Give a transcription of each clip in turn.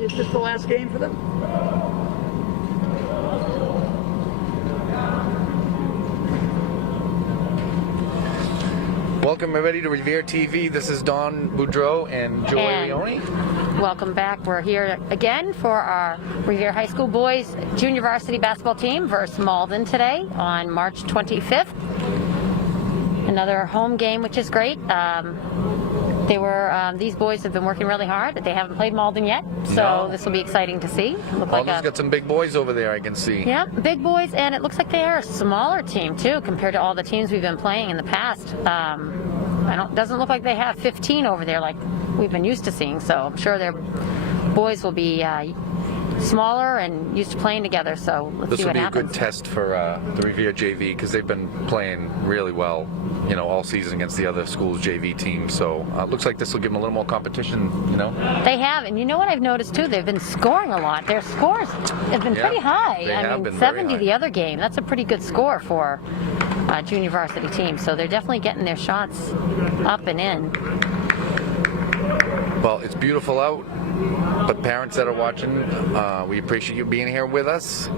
Is this the last game for them? Welcome everybody to Revere TV. This is Dawn Boudreau and Joy Leone. Welcome back. We're here again for our Revere High School boys junior varsity basketball team versus Malden today on March 25th. Another home game, which is great. These boys have been working really hard. They haven't played Malden yet, so This will be exciting to see. Malden's got some big boys over there, I can see. Yeah, big boys, and it looks like they are a smaller team too compared to all the teams we've been playing in the past. Doesn't look like they have 15 over there like we've been used to seeing. So I'm sure their boys will be smaller and used to playing together. So let's see what happens. This will be a good test for the Revere JV because they've been playing really well, all season against the other school's JV team. So it looks like this will give them a little more competition, They have, and you know what I've noticed too? They've been scoring a lot. Their scores have been pretty high. I mean, 70 the other game. That's a pretty good score for a junior varsity team. So they're definitely getting their shots up and in. Well, it's beautiful out, but parents that are watching, we appreciate you being here with us.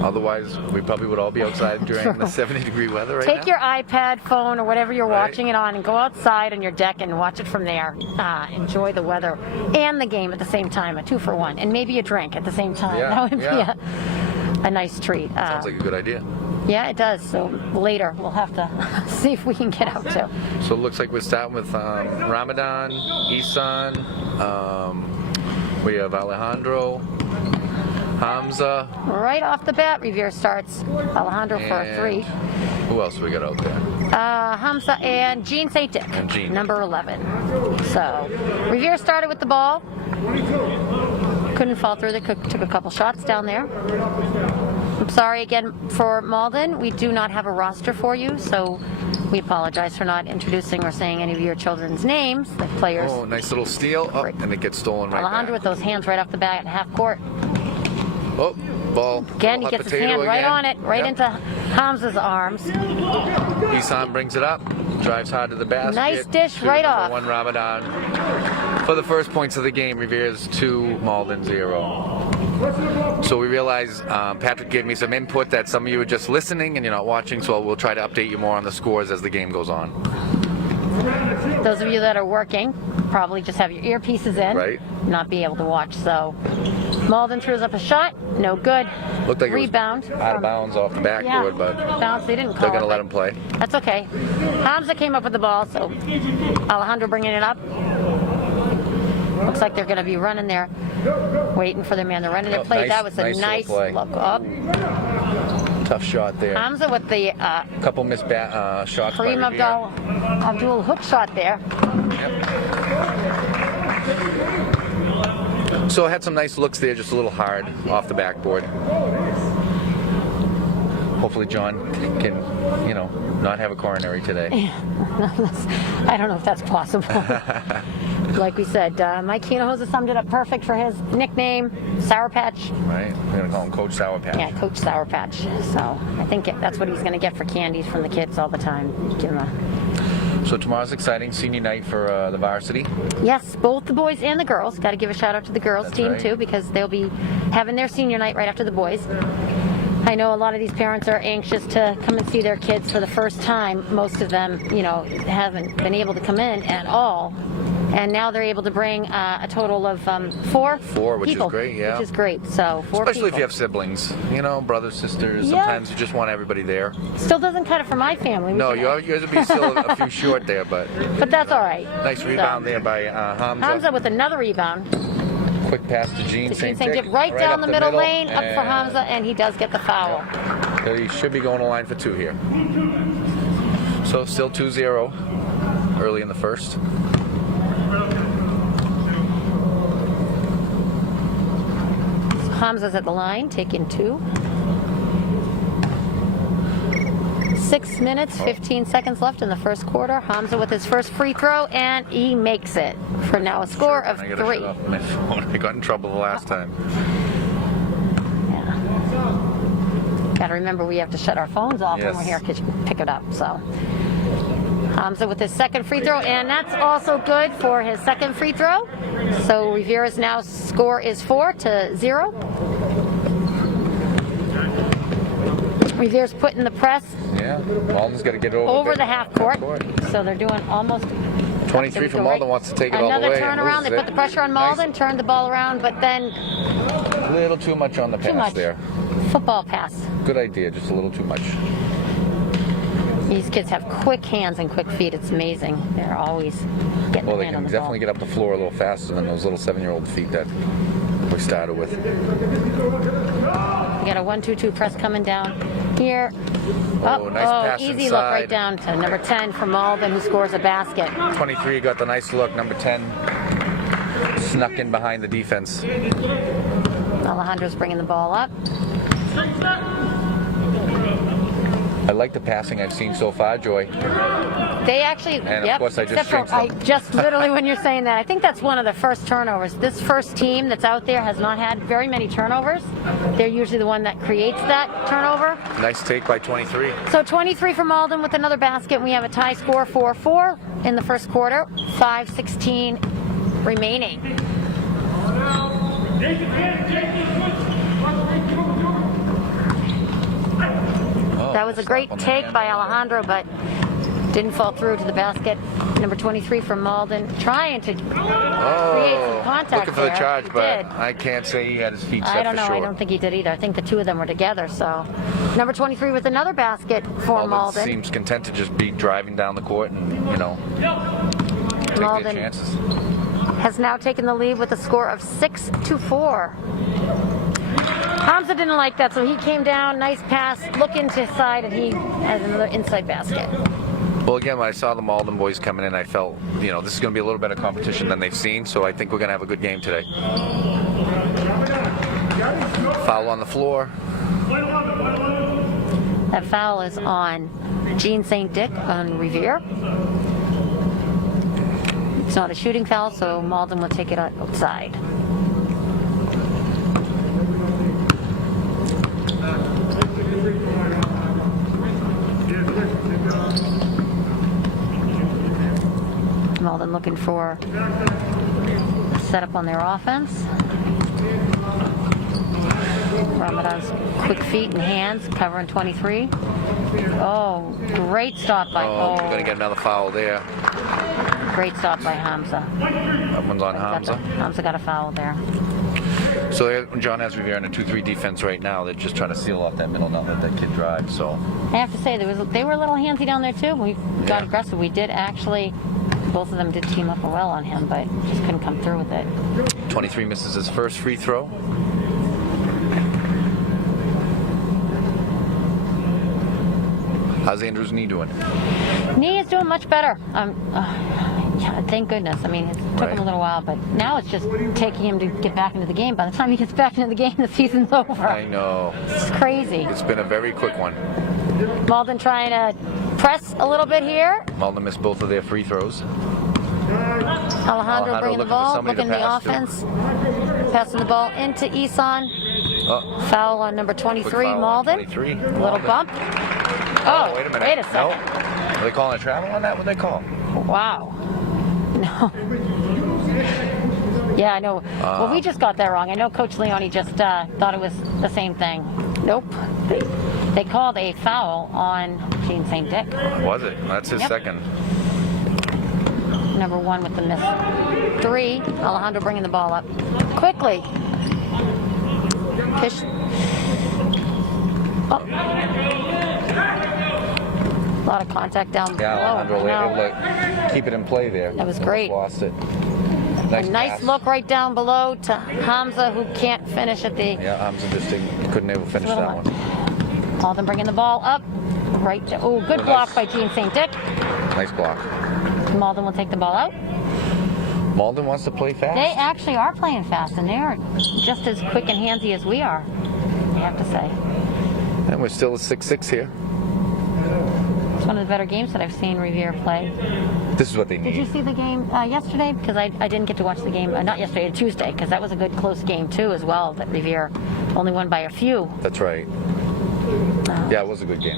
Otherwise, we probably would all be outside during the 70-degree weather right now. Take your iPad, phone, or whatever you're watching it on and go outside on your deck and watch it from there. Enjoy the weather and the game at the same time, a 2-for-1, and maybe a drink at the same time. That would be a nice treat. Sounds like a good idea. Yeah, it does. So later, we'll have to see if we can get out too. So it looks like we're starting with Ramadan, Isan, we have Alejandro, Hamza. Right off the bat, Revere starts Alejandro for a 3. Who else we got out there? Hamza and Gene St. Dick, and Gene. number 11. So Revere started with the ball. Couldn't fall through. They took a couple shots down there. I'm sorry again for Malden. We do not have a roster for you, so we apologize for not introducing or saying any of your children's names, the players. Oh, nice little steal. Oh, and it gets stolen right Alejandro back. with those hands right off the bat at half court. Oh, ball. Again, he gets his hand right on it, right into Hamza's arms. Isan brings it up, drives hard to the basket. Nice dish right off. 1 Ramadan. For the first points of the game, Revere's 2, Malden 0. So we realize Patrick gave me some input that some of you are just listening and you're not watching, so we'll try to update you more on the scores as the game goes on. Those of you that are working probably just have your earpieces in, not be able to watch. So Malden throws up a shot, no good. Looked like rebound. It was out of bounds off the backboard, but bounce. They didn't call they're going to let him play. That's okay. Hamza came up with the ball, so Alejandro bringing it up. Looks like they're going to be running there, waiting for their man to run in their play. That was a nice look up. Tough shot there. Hamza with the couple missed shots. Kareem Abdul hook shot there. Yep. So it had some nice looks there, just a little hard off the backboard. Hopefully John can, not have a coronary today. I don't know if that's possible. Like we said, Mike Hinojosa summed it up perfect for his nickname, Sour Patch. Right, we're going to call him Coach Sour Patch. Yeah, Coach Sour Patch. So I think that's what he's going to get for candies from the kids all the time. Give him So tomorrow's exciting, senior night for the varsity. Yes, both the boys and the girls. Got to give a shout out to the girls team too, because they'll be having their senior night right after the boys. I know a lot of these parents are anxious to come and see their kids for the first time. Most of them, haven't been able to come in at all. And now they're able to bring a total of 4 which people, is great, yeah. Which is great. So 4 Especially people. if you have siblings, brothers, sisters. Sometimes you just want everybody there. Still doesn't cut it for my family. No, you guys would be still a few short there, but that's all right. Nice rebound there by Hamza. Hamza with another rebound. Quick pass to Gene St. Dick. Right down the middle lane, up for Hamza, and he does get the foul. So he should be going to line for 2 here. So still 2-0 early in the first. Hamza's at the line, taking 2. 6 minutes, 15 seconds left in the first quarter. Hamza with his first free throw, and he makes it for now a score of 3. I got in trouble the last time. Yeah. Got to remember we have to shut our phones off when we're here because you can pick it up. So Hamza with his second free throw, and that's also good for his second free throw. So Revere's now score is 4-0. Revere's putting the press Yeah, Malden's got to get over the half court. So they're doing almost 23 from Malden wants to take it all the another way. turnaround. They put the pressure on Malden, turned the ball around, but then A little too much on the pass too much. there. Football pass. Good idea, just a little too much. These kids have quick hands and quick feet. It's amazing. They're always getting Well, the they hand can on the definitely ball. get up the floor a little faster than those little 7-year-old feet that we started with. We got a 1-2-2 press coming down here. Oh, nice pass easy inside. look right down to number 10 for Malden, who scores a basket. 23 got the nice look. Number 10 snuck in behind the defense. Alejandro's bringing the ball up. I like the passing I've seen so far, Joy. They actually, And yep, of course I just except for, jinxed them. just literally when you're saying that, I think that's one of the first turnovers. This first team that's out there has not had very many turnovers. They're usually the one that creates that turnover. Nice take by 23. So 23 for Malden with another basket, and we have a tie score 4-4 in the first quarter. 5:16 remaining. Oh, That was a great slap on the take hand. by Alejandro, but didn't fall through to the basket. Number 23 from Malden, trying to create some contact looking for the there. charge, He but did. I can't say he had his feet set I don't know. for sure. I don't think he did either. I think the two of them were together. So, number 23 with another basket for Malden. Seems content to just be driving down the court and, take Malden their chances. has now taken the lead with a score of 6-4. Hamza didn't like that, so he came down, nice pass, look into his side, and he has another inside basket. Well, again, when I saw the Malden boys coming in, I felt, this is going to be a little better competition than they've seen, so I think we're going to have a good game today. Foul on the floor. That foul is on Jean St. Dick on Revere. It's not a shooting foul, so Malden will take it outside. Malden looking for a setup on their offense. Ramadan's quick feet and hands covering 23. Oh, great stop by. Oh, we're going to get another foul there. Great stop by Hamza. That one's on Hamza. Hamza got a foul there. So John has Revere in a 2-3 defense right now. They're just trying to seal off that middle, not let that kid drive. So I have to say they were a little handsy down there too. We got Yeah. aggressive. We did actually. Both of them did team up well on him, but just couldn't come through with it. 23 misses his first free throw. How's Andrew's knee doing? Knee is doing much better. Yeah, thank goodness. I mean, it took Right. him a little while, but now it's just taking him to get back into the game. By the time he gets back into the game, the season's over. I know. It's crazy. It's been a very quick one. Malden trying to press a little bit here. Malden missed both of their free throws. Alejandro bringing the looking for ball, somebody to looking the pass to. offense. Passing the ball into Isan. Oh, Foul on number 23, foul on Malden. 23. Little Malden. bump. Oh, wait a minute. wait a second. No. Are they calling a travel on that? What do they call? Wow. No. Yeah, I know. Well, we just got that wrong. I know Coach Leone just thought it was the same thing. Nope. They called a foul on Jean St. Dick. Was it? That's his Yep. second. Number 1 with the miss. 3, Alejandro bringing the ball up. Quickly. Fish. Oh. A lot of contact down below. Yeah, Alejandro I know. able to keep it in play there. That was Almost great. Lost it. A nice pass. look right down below to Hamza, who can't finish at the. Yeah, Hamza just couldn't able to finish Little that one. one. Malden bringing the ball up. Right. Oh, good block by Jean St. Dick. Nice block. Malden will take the ball out. Malden wants to play fast. They actually are playing fast, and they're just as quick and handsy as we are, I have to say. And we're still at 6-6 here. It's one of the better games that I've seen Revere play. This is what they Did you need. see the game yesterday? Because I didn't get to watch the game, not yesterday, Tuesday, because that was a good close game too as well, that Revere only won by a few. That's right. Yeah, it was a good game.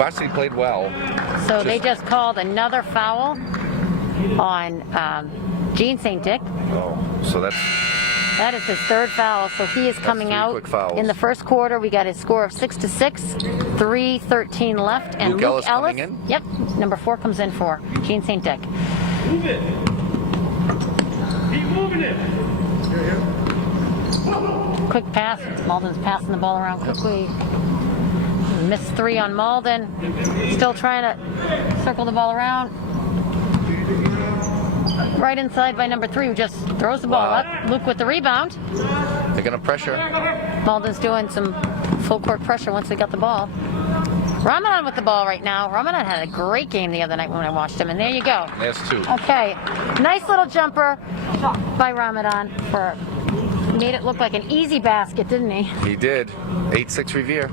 Varsity played well. So they just called another foul on Gene St. Dick. Oh, so That is his third foul, so he is coming three out quick fouls. in the first quarter. We got his score of 6-6, 3:13 left, and Luke Ellis coming in? Yep, number 4 comes in for Gene St. Dick. Move it. Keep moving it. Quick pass. Malden's passing the ball around quickly. Missed 3 on Malden. Still trying to circle the ball around. Right inside by number 3, who just throws the ball Wow. up. Luke with the rebound. they're going to pressure. Malden's doing some full court pressure once they got the ball. Ramadan with the ball right now. Ramadan had a great game the other night when I watched him, and there you go. There's 2. Okay, nice little jumper by Ramadan made it look like an easy basket, didn't he? He did. 8-6 Revere.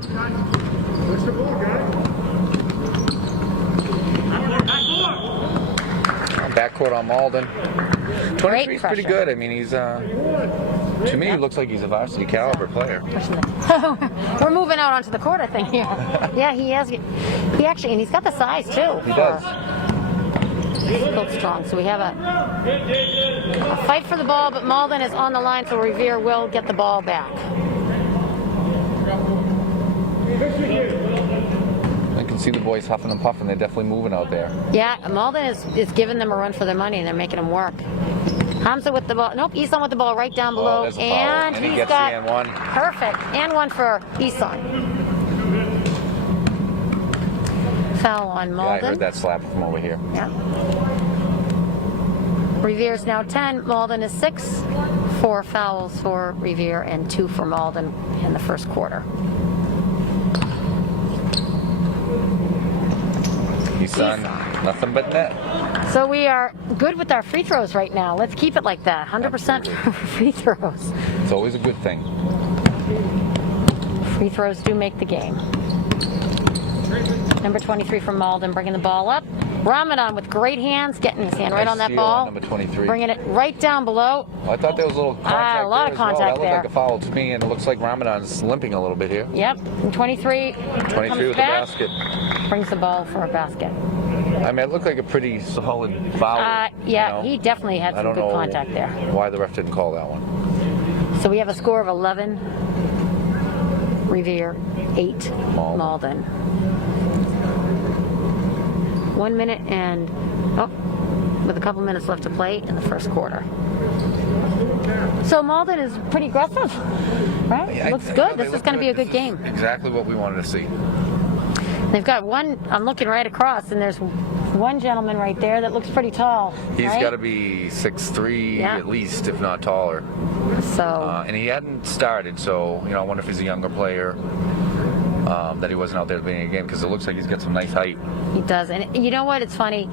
Backcourt on Malden. 23 is pretty pressure. good. I mean, he's to me, he looks like he's a varsity caliber player. We're moving out onto the court, I think, here. Yeah, he has. He actually, and he's got the size, too. He does. He's built strong. So we have a fight for the ball, but Malden is on the line, so Revere will get the ball back. I can see the boys huffing and puffing. They're definitely moving out there. Yeah, Malden is giving them a run for their money, and they're making them work. Hamza with the ball. Nope, Isan with the ball right down below. there's a foul. And And he he's gets got the and one. Perfect. And one for Isan. Foul on Yeah, I Malden. heard that slap from over here. Yeah. Revere's now 10. Malden is 6. 4 fouls for Revere and 2 for Malden in the first quarter. He's done nothing but net. So we are good with our free throws right now. Let's keep it like that. 100% for free throws. It's always a good thing. Free throws do make the game. Number 23 from Malden bringing the ball up. Ramadan with great hands, getting his hand right Nice on that steal ball. on number 23. Bringing it right down below. I thought there was a little contact a lot there of as well. contact That there. looked like a foul to me, and it looks like Ramadan's limping a little bit here. Yep, and 23 23 comes with the back, basket. brings the ball for a basket. I mean, it looked like a pretty solid foul. Yeah, you know? he definitely had I some don't good know contact there. why the ref didn't call that one. So we have a score of 11. Revere, 8. Malden. 1 minute and, with a couple minutes left to play in the first quarter. So Malden is pretty aggressive, right? Yeah, Looks I- good. they This is look going to be a good This game. is exactly what we wanted to see. They've got one, I'm looking right across, and there's one gentleman right there that looks pretty tall. He's right? got to be 6'3", Yeah. at least, if not taller. So, And he hadn't started, so I wonder if he's a younger player that he wasn't out there at the beginning of the game, because it looks like he's got some nice height. he does. And you know what? It's funny.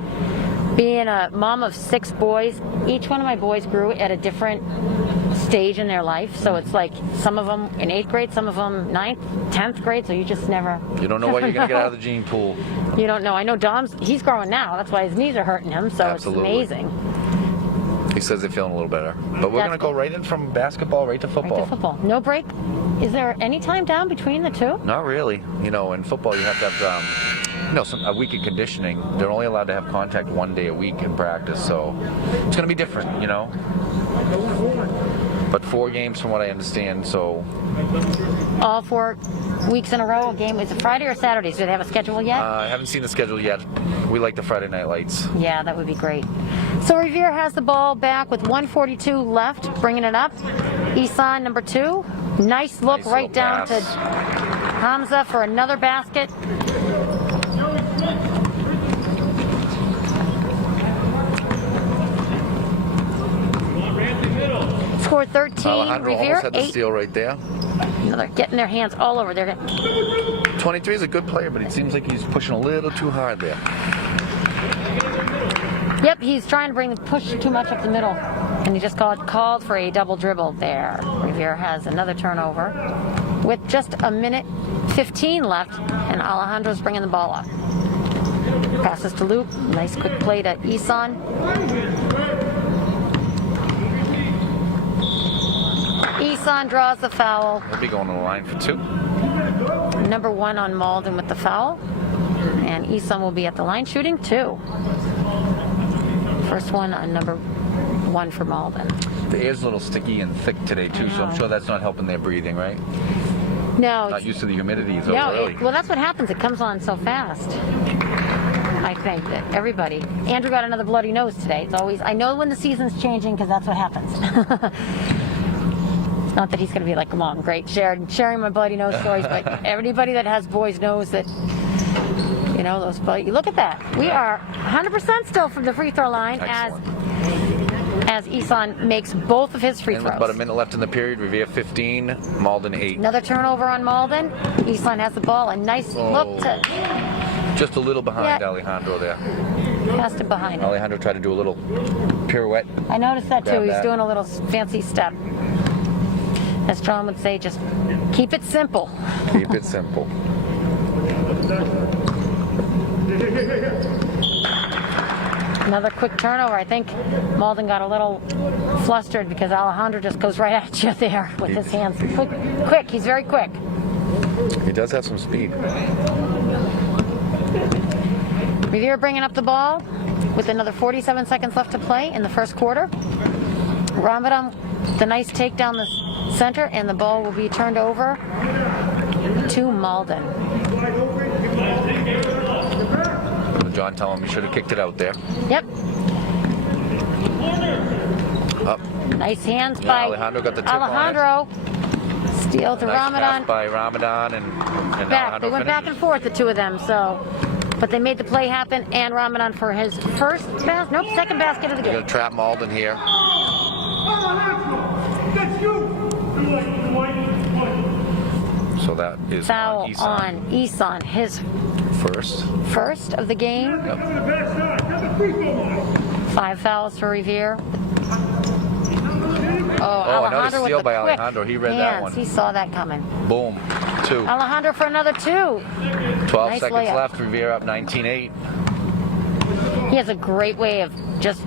Being a mom of 6 boys, each one of my boys grew at a different stage in their life. So it's like some of them in 8th grade, some of them 9th, 10th grade. So you just never. You don't know what you're going to get out of the gene pool. You don't know. I know he's growing now. That's why his knees are hurting him. So Absolutely. it's amazing. He says they're feeling a little better. But we're going to go right in from basketball right to football. Right to football. No break. Is there any time down between the two? Not really. In football you have to have a week of conditioning. They're only allowed to have contact 1 day a week in practice, so it's going to be different, But 4 games from what I understand, so All 4 weeks in a row, a game. Is it Friday or Saturdays? Do they have a schedule yet? I haven't seen the schedule yet. We like the Friday night lights. Yeah, that would be great. So Revere has the ball back with 1:42 left, bringing it up. Isan, number 2. Nice look Nice right little down pass. to Hamza for another basket. Score 13. Alejandro Revere, almost had the 8. steal right there. They're getting their hands all over. They're 23 is a good player, but it seems like he's pushing a little too hard there. Yep, he's trying to bring the push too much up the middle. And he just called for a double dribble there. Revere has another turnover with just a minute 15 left, and Alejandro's bringing the ball up. Passes to Luke. Nice quick play to Isan. Isan draws the foul. He'll be going to the line for 2. Number 1 on Malden with the foul. And Eson will be at the line shooting 2. First one on number 1 for Malden. The air's a little sticky and thick today too, so I'm sure that's not helping their breathing, right? No. Not used to the humidity so No, early. well, that's what happens. It comes on so fast. I think that everybody. Andrew got another bloody nose today. It's always. I know when the season's changing because that's what happens. It's not that he's going to be like, Mom, great, sharing my bloody nose stories, but everybody that has boys knows that. You know those. But look at that. We are 100% still from the free throw line as Eson makes both of his free And throws. with about a minute left in the period, Revere 15, Malden 8. Another turnover on Malden. Eson has the ball. A nice look to. Just a little behind Yeah. Alejandro there. Passed it behind him. Alejandro tried to do a little pirouette. I noticed that too. Grab He's that. doing a little fancy step. As John would say, just keep it simple. Keep it simple. Another quick turnover. I think Malden got a little flustered because Alejandro just goes right at you there with his hands. Quick. He's very quick. He does have some speed. Revere bringing up the ball with another 47 seconds left to play in the first quarter. Ramadan, the nice take down the center, and the ball will be turned over to Malden. John telling him he should have kicked it out there. Yep. Up. Nice hands Yeah, by Alejandro got the tip Alejandro. Steal to Nice Ramadan. pass by Ramadan and Back. Alejandro They went back and finishes. forth, the two of them. So, but they made the play happen, and Ramadan for his first basket. Nope, second basket of the They're game. going to trap Malden here. That's you! So that is Foul on Eson on Eson, his first. of the game. Yep. 5 fouls for Revere. Oh, another Alejandro with steal the by quick Alejandro. He read that hands. one. He saw that coming. Boom. 2. Alejandro for another 2. 12 Nice seconds layup. left. Revere up 19-8. He has a great way of just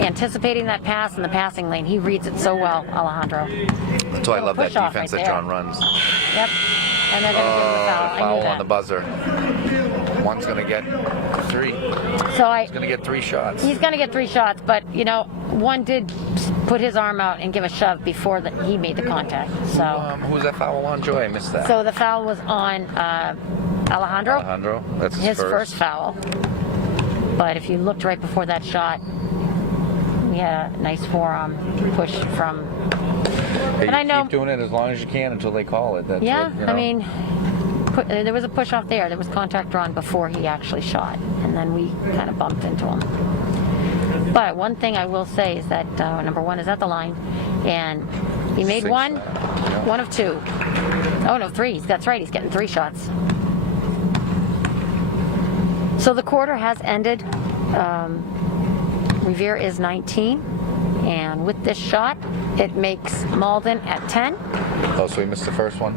anticipating that pass in the passing lane. He reads it so well, Alejandro. That's why I love that Push off defense right that there. John runs. Yep. And they're going to give him the foul. I knew Foul that. on the buzzer. One's going to get 3. So He's going to get 3 shots. he's going to get 3 shots, but you know, one did put his arm out and give a shove before he made the contact. So, Who was that foul on, Joy? I missed that. so the foul was on Alejandro. Alejandro. That's His first foul. But if you looked right before that shot, we had a nice forearm push from. Hey, and I know. keep doing it as long as you can until they call it. That's Yeah, what, you know. I mean, there was a push off there. There was contact drawn before he actually shot, and then we kind of bumped into him. But one thing I will say is that number 1 is at the line, and he made 6 one, now. Yeah. 1 of 2. Oh no, 3. That's right. He's getting 3 shots. So the quarter has ended. Revere is 19, and with this shot, it makes Malden at 10. Oh, so he missed the first one?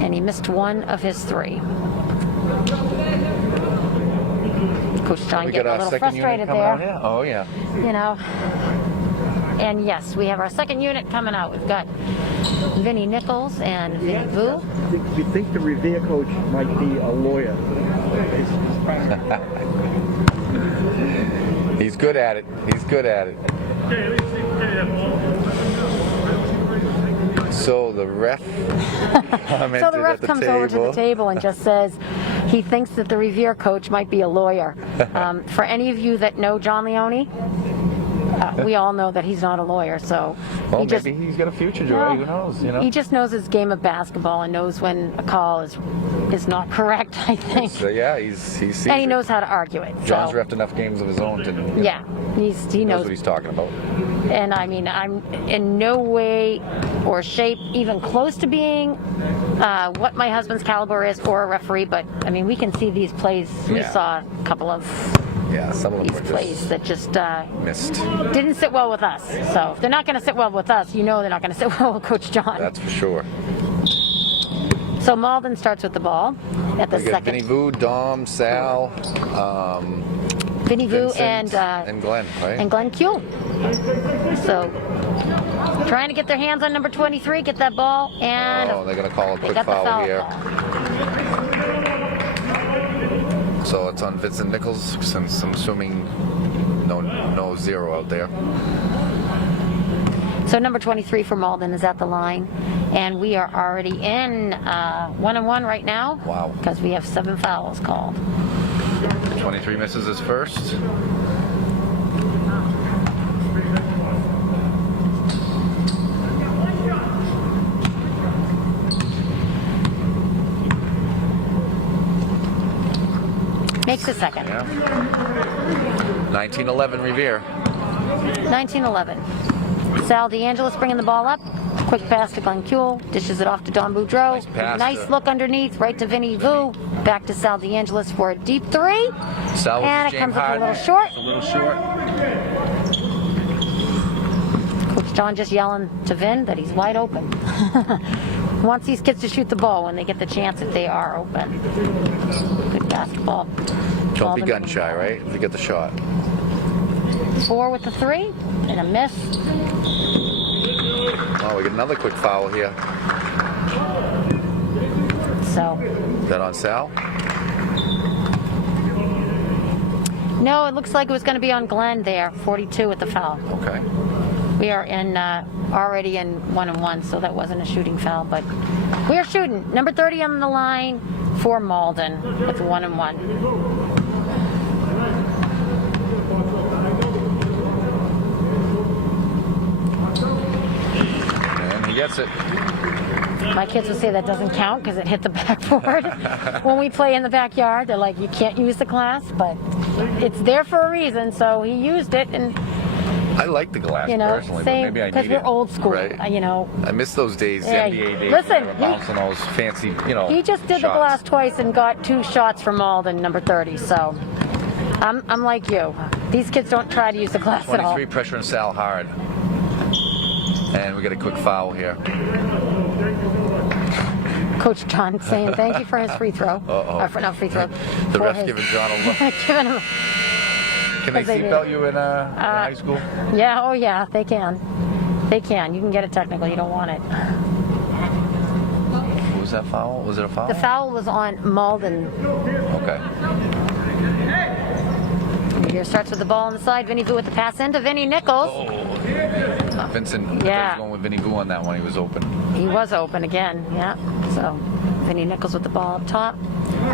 And he missed 1 of his 3. Coach John We getting got a our little second unit frustrated coming there. out here? Oh, yeah. You know. And yes, we have our second unit coming out. We've got Vinny Nichols and Vinny Vu. We think the Revere coach might be a lawyer. He's good at it. He's good at it. So the ref commented So the ref at the comes table. over to the table and just says he thinks that the Revere coach might be a lawyer. For any of you that know John Leone, we all know that he's not a lawyer. So Well, he just, maybe he's got a future, Joy. No. Who knows? You know. he just knows his game of basketball and knows when a call is not correct, I think. So yeah, he sees And he it. knows how to argue it. John's so, refed enough games of his own to. yeah, he knows knows. what he's talking about. And I mean, I'm in no way or shape even close to being what my husband's caliber is or a referee, but I mean, we can see these plays. We Yeah. saw a couple of Yeah, some of them these were plays just that just missed. didn't sit well with us. So if they're not going to sit well with us, you know they're not going to sit well with Coach John. That's for sure. So Malden starts with the ball at the We got second. Vinny Vu, Dom, Sal, Vinny Vu Vincent, and and Glenn, right? and Glenn Kuehl. So trying to get their hands on number 23, get that ball, and Oh, they're going to call a they quick got the foul foul here. call. So it's on Vincent Nichols, since I'm assuming no zero out there. So number 23 for Malden is at the line, and we are already in 1-1 right now. Wow. Because we have 7 fouls called. 23 misses his first. Makes a second. Yeah. 19-11 Revere. 19-11. Sal DeAngelis bringing the ball up. Quick pass to Glenn Kuehl. Dishes it off to Don Boudreau. Nice pass Nice to- look underneath. Right to Vinny Vu. Back to Sal DeAngelis for a deep 3. Sal And was it comes James up a Harden. little short. A little short. Coach John just yelling to Vin that he's wide open. Wants these kids to shoot the ball when they get the chance if they are open. Good basketball. Don't be Malden gun shy, right? If you get the shot. 4 with the 3 and a miss. Oh, we get another quick foul here. So Is that on Sal? no, it looks like it was going to be on Glenn there. 42 with the foul. Okay. We are in already in 1-1, so that wasn't a shooting foul, but we are shooting. Number 30 on the line for Malden with 1-1. And he gets it. My kids would say that doesn't count because it hit the backboard. When we play in the backyard, they're like, you can't use the glass, but it's there for a reason, so he used it, and I like the glass you know, personally, same but maybe I because need we're it. old school, Right. you know. I miss those days, Yeah, the NBA days. listen, when they were bouncing those fancy, He just did shots. the glass twice and got 2 shots from Malden, number 30. So I'm like you. These kids don't try to use the glass at all. 23 pressuring Sal hard. And we get a quick foul here. Coach John saying thank you for his free throw. Uh-oh. Not free throw. The for ref's his- giving John a look. Giving him- Can they Because they seatbelt you in high school? yeah, oh yeah, they can. They can. You can get it technical. You don't want it. Was that foul? Was it a foul? The foul was on Malden. Okay. Here starts with the ball on the side. Vinny Vu with the pass into Vinny Nichols. Oh. Vincent Yeah. was going with Vinny Vu on that one. He was open. He was open again. Yeah. So Vinny Nichols with the ball up top.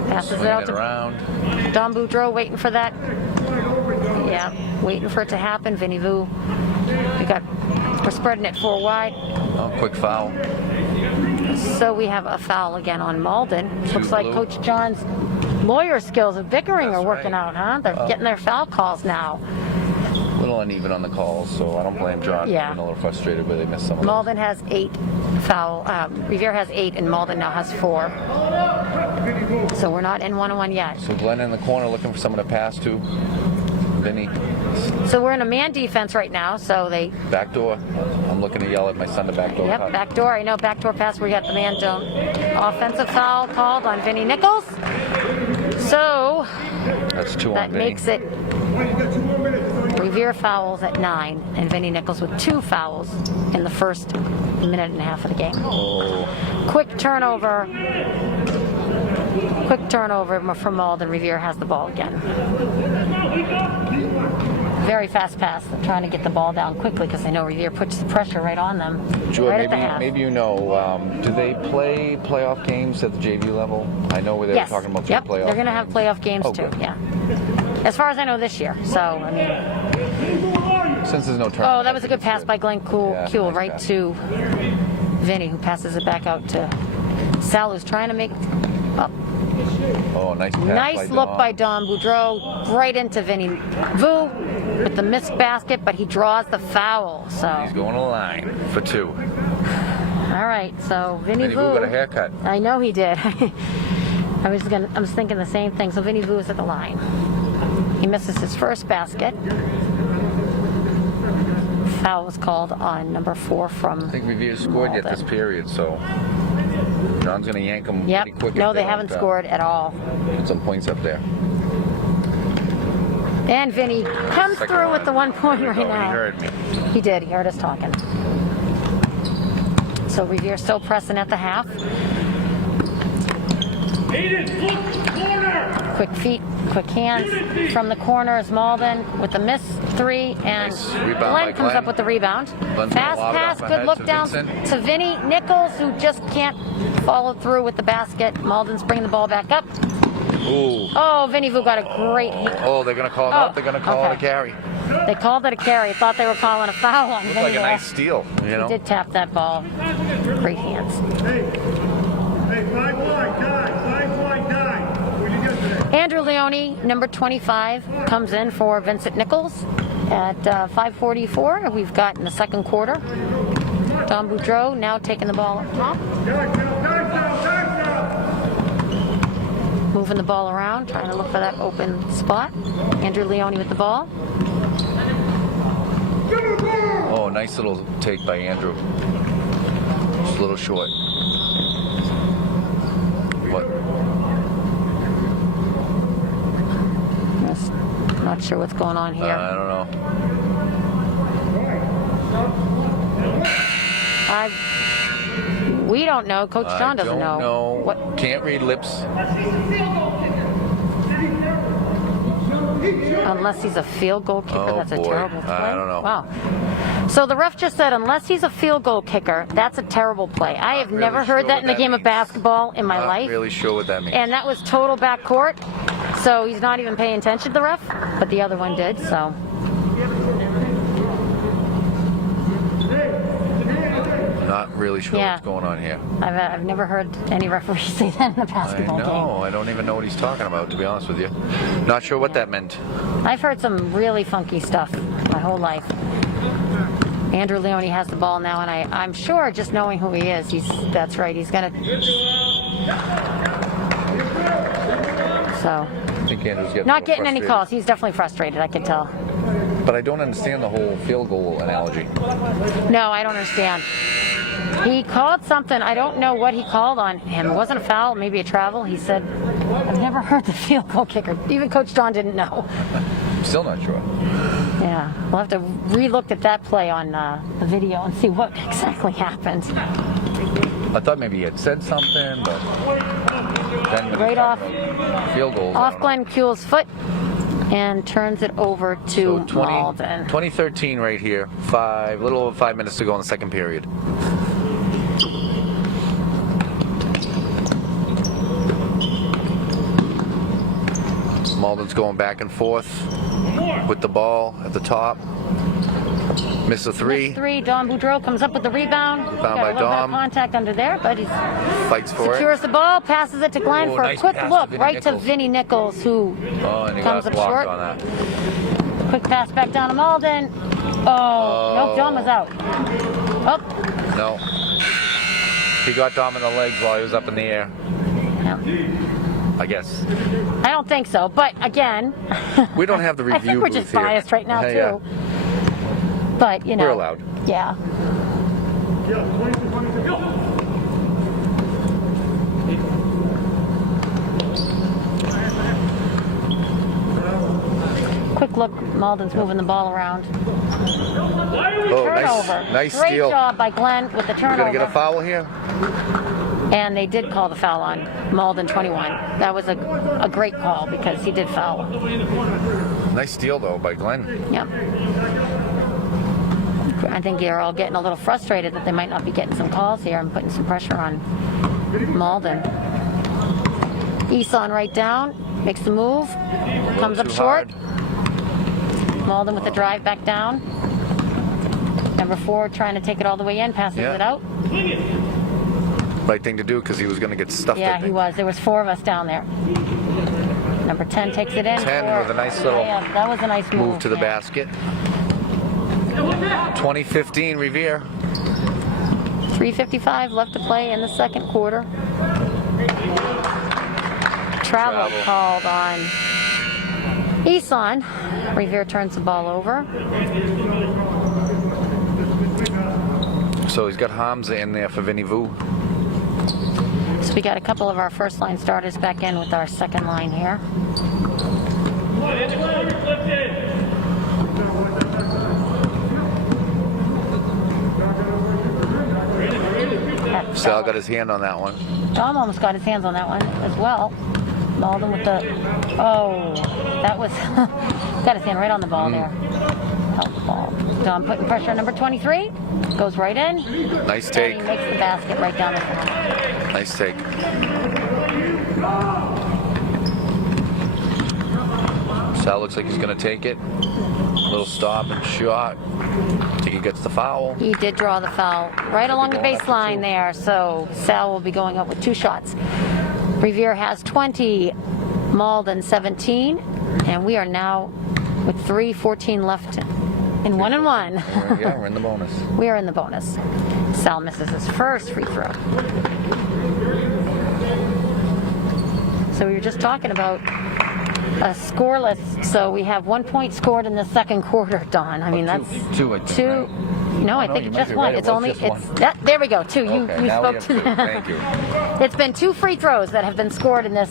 Passes it Swinging out it to around. Don Boudreau waiting for that. Yeah, waiting for it to happen. Vinny Vu. We're spreading it 4 wide. Oh, quick foul. So we have a foul again on Malden. Looks like blue. Coach John's lawyer skills of bickering That's are working right. out, huh? They're getting their foul calls now. A little uneven on the calls, so I don't blame John. Yeah. Being a little frustrated where they missed some of those. Malden has 8 foul. Revere has 8, and Malden now has 4. So we're not in 1-1 yet. So Glenn in the corner looking for someone to pass to. Vinny. So we're in a man defense right now. So they, Backdoor. I'm looking to yell at my son to backdoor. yep, cut. backdoor. I know backdoor pass. We got the man zone. Offensive foul called on Vinny Nichols. So That's 2 that on Vinny. makes it Revere fouls at 9, and Vinny Nichols with 2 fouls in the first minute and a half of the game. Oh, Quick turnover from Malden. Revere has the ball again. Very fast pass. They're trying to get the ball down quickly because they know Revere puts the pressure right on them. Joy, right at the half. maybe you know, do they play playoff games at the JV level? I know where they Yes. were talking about Yep. playoff They're going to have games. playoff games Oh, too. good. Yeah. As far as I know this year. So I mean, Since there's no tournament. oh, that was a good pass by Glenn Kuehl, Yeah, nice right pass. to Vinny, who passes it back out to Sal, who's trying to make. Oh, nice pass Nice look by Don Boudreau, right into Vinny Vu with the missed basket, but he draws the foul. So, He's going to the line for 2. all right. So Vinny Vinny Vu Vu got a haircut. I know he did. I was thinking the same thing. So Vinny Vu is at the line. He misses his first basket. Foul was called on number 4 from. I think Revere scored yet this period, so John's going to yank him Yep. pretty quick. No, if they don't, haven't scored at all. Put some points up there. And Vinny comes Second through with the one. 1 point There right we go. now. He heard me. He did. He heard us talking. So Revere still pressing at the half. Aiden, look, corner! Quick feet, quick hands. From the corner is Malden with the miss 3, and Nice rebound by Glenn comes Glenn. up with the rebound. Glenn's Fast gonna lob it pass, off good ahead look to down Vincent. to Vinny Nichols, who just can't follow through with the basket. Malden's bringing the ball back up. Ooh. Oh, Vinny Vu got a great hit. Oh, they're going to call it out. They're going to call it a carry. They called it a carry. Thought they were calling a foul on Looked Vinny like a there. nice steal, you know? He did tap that ball. Great hands. Hey, 5 wide, guys. Where'd you get today? Andrew Leone, number 25, comes in for Vincent Nichols at 5:44. We've got in the second quarter. Don Boudreau now taking the ball up top. Guys now. Moving the ball around, trying to look for that open spot. Andrew Leone with the ball. Oh, nice little take by Andrew. Just a little short. What? Just not sure what's going on here. I don't know. We don't know. Coach John doesn't I don't know. What? Can't read lips. Unless he's a field goal kicker, Oh, that's a boy. terrible play. I don't know. Wow. So the ref just said, unless he's a field goal kicker, that's a terrible play. I have really never sure heard that what in a that game of means. basketball in my Not life. really sure what that means. And that was total backcourt. So he's not even paying attention to the ref, but the other one did. So Not really sure Yeah. what's going on here. I've never heard any referee say that in a I basketball game. know. I don't even know what he's talking about, to be honest with you. Not sure what that meant. I've heard some really funky stuff my whole life. Andrew Leone has the ball now, and I'm sure, just knowing who he is, that's right. He's gonna. So I think Andrew's getting a not little getting any frustrated. calls. He's definitely frustrated. I can tell. But I don't understand the whole field goal analogy. No, I don't understand. He called something. I don't know what he called on him. It wasn't a foul, maybe a travel. He said, "I've never heard the field goal kicker." Even Coach Don didn't know. I'm still not sure. Yeah, we'll have to re-look at that play on the video and see what exactly happened. I thought maybe he had said something, but then when Right he off, field goals. I off don't know. Glenn Kuehl's foot, and turns it over to So Malden. 2013 right here. A little over 5 minutes to go in the second period. Malden's going back and forth with the ball at the top. Miss a three. Missed 3. Don Boudreau comes up with the rebound. Found Got by a little bit Dom. of contact under there, but he Fights for secures it. the ball, passes it to Glenn Oh, for nice a quick pass to look Vinny right Nichols. to Vinny Nichols, who Oh, and he comes got up blocked short. on that. Quick pass back down to Malden. Nope, Dom was out. Oh, No. He got Dom in the legs while he was up in the air, yeah. I guess. I don't think so, but again, We don't have the I review think we're booth just here. biased right now, Yeah, too. But, you know. We're allowed. Yeah. Quick look, Malden's moving the ball around. Oh, Turnover. nice Great steal. job by Glenn with the We're gonna turnover. get a foul here. And they did call the foul on Malden 21. That was a great call because he did foul. Nice steal though by Glenn. Yep. I think you're all getting a little frustrated that they might not be getting some calls here and putting some pressure on Malden. Eson right down, makes the move, comes up Too short. hard. Malden with the drive back down. Number 4 trying to take it all the way in, passes Yeah. it out. Right thing to do because he was going to get stuffed. Yeah, I he think. was. There was 4 of us down there. Number 10 takes it in. 10 with a nice little Yeah, that was a nice move. Move to the man. basket. 2015 Revere. 3:55 left to play in the second quarter. Travel called on Eson. Revere turns the ball over. So he's got Hamza in there for Vinny Vu. So we got a couple of our first line starters back in with our second line here. Sal got his hand on that one. Dom almost got his hands on that one as well. Malden with the, oh, that was, got his hand right on the ball there. Held the ball. Dom putting pressure on number 23, goes right in. Nice take. And he makes the basket right down the middle. Nice take. Sal looks like he's going to take it. Little stop and shot. I think he gets the foul. He did draw the foul right along the baseline there, so Sal will be going up with 2 shots. Revere has 20, Malden 17, and we are now with 3:14 left in 1 and 1. Yeah, we're in the bonus. We are in the bonus. Sal misses his first free throw. So we were just talking about a scoreless, so we have 1 point scored in the second quarter, Don. I mean, that's two. I think, two. right? No, I No, think you it's might just be one. right. It It's was only just it's one. that. There we go. 2. You Okay, now spoke we to have 2. that. Thank you. It's been 2 free throws that have been scored in this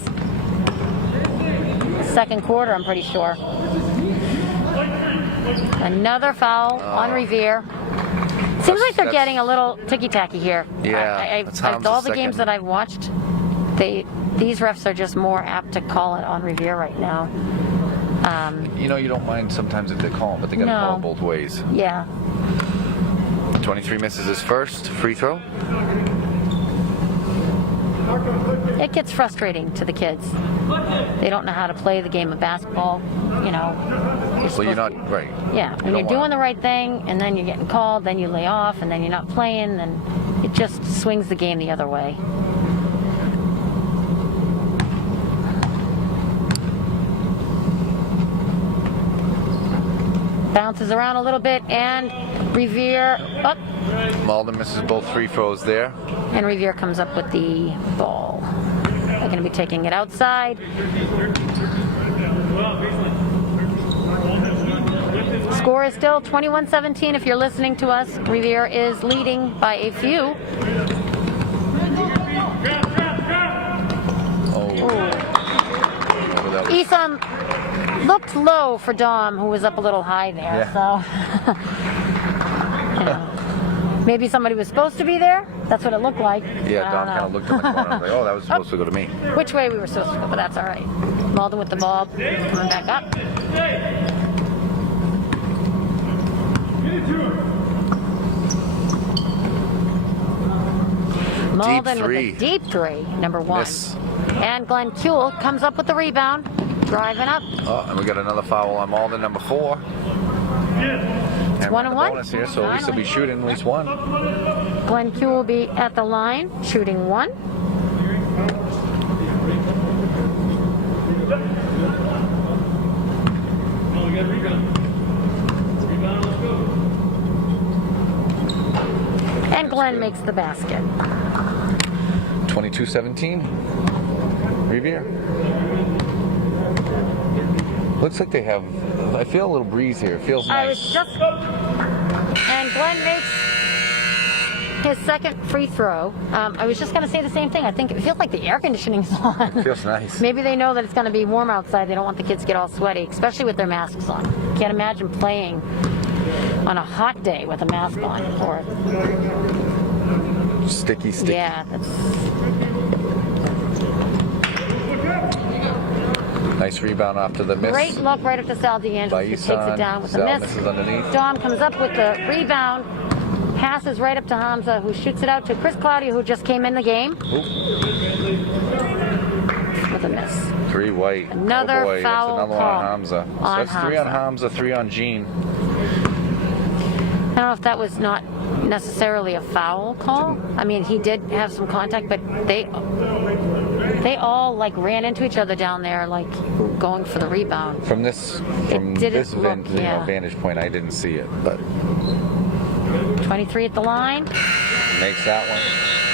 second quarter, I'm pretty sure. Another foul on Revere. Seems like they're that's- getting a little ticky-tacky here. Yeah, that's Of all Hamza's the games second. that I've watched, these refs are just more apt to call it on Revere right now. You know, you don't mind sometimes if they call him, but they got to No. call it both ways. Yeah. 23 misses his first free throw. It gets frustrating to the kids. They don't know how to play the game of basketball, you know. Well, you're supposed not to- right. Yeah, when don't you're doing wanna- the right thing and then you're getting called, then you lay off and then you're not playing, and it just swings the game the other way. Bounces around a little bit, and Revere up, Malden misses both free throws there. and Revere comes up with the ball. They're going to be taking it outside. Score is still 21-17 if you're listening to us. Revere is leading by a few. Oh, whatever that was. Eson looked low for Dom, who was up a little high there. Yeah. So you know, maybe somebody was supposed to be there. That's what it looked like. Yeah, I Don don't kind of know. looked in the corner. I was like, oh, that was supposed to go to me. Which way we were supposed to go, but that's all right. Malden with the ball, coming back up. Malden with three. a deep 3, number 1. Miss. And Glenn Kuehl comes up with the rebound, driving up. Oh, and we got another foul on Malden, number 4. And we're 1 in and the 1. bonus here, so at least he'll be shooting at least 1. Glenn Kuehl will be at the line, shooting 1. And Glenn makes the basket. 22-17. Revere. Looks like they have. I feel a little breeze here. It feels I was nice. just, and Glenn makes his second free throw. I was just going to say the same thing. I think it feels like the air conditioning's on. Feels nice. Maybe they know that it's going to be warm outside. They don't want the kids to get all sweaty, especially with their masks on. Can't imagine playing on a hot day with a mask on. Or Sticky. yeah, that's Nice rebound after the miss. great look right up to Sal DeAngelo, By who takes Eson. it down with Sal a miss. misses underneath. Dom comes up with the rebound, passes right up to Hamza, who shoots it out to Chris Claudio, who just came in the game Oop. with a miss. 3 white. Another oh boy, foul that's another call one on Hamza. So on that's 3 on Hamza. Hamza, 3 on Gene. I don't know if that was not necessarily a foul call. I mean, he did have some contact, but they all like ran into each other down there, like going for the rebound. From this didn't look, yeah. vantage point, I didn't see it, but 23 at the line. makes that one.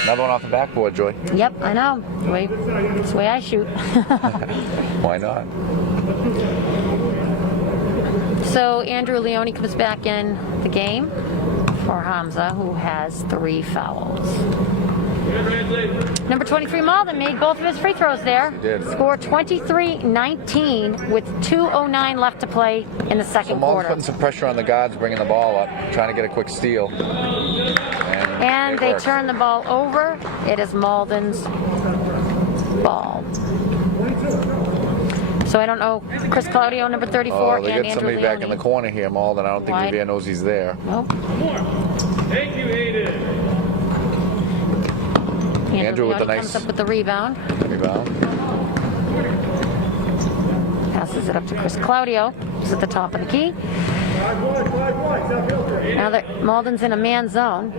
Another one off the backboard, Joy. Yep, I know. It's the way I shoot. Why not? So Andrew Leone comes back in the game for Hamza, who has 3 fouls. Number 23, Malden, made both of his free throws there. He did. Score 23-19 with 2:09 left to play in the So second Malden's quarter. putting some pressure on the guards, bringing the ball up, trying to get a quick steal. And it they works. turn the ball over. It is Malden's ball. So I don't know. Chris Claudio, number 34, Oh, they and got Andrew somebody back in the Leone. corner here, Malden. I don't think Wide. Revere knows he's there. Nope. Thank you, Aiden. Andrew with the Leone nice- comes up with the rebound. Rebound. Passes it up to Chris Claudio, who's at the top of the key. 5-1, South Hilton. Now that Malden's in a man zone.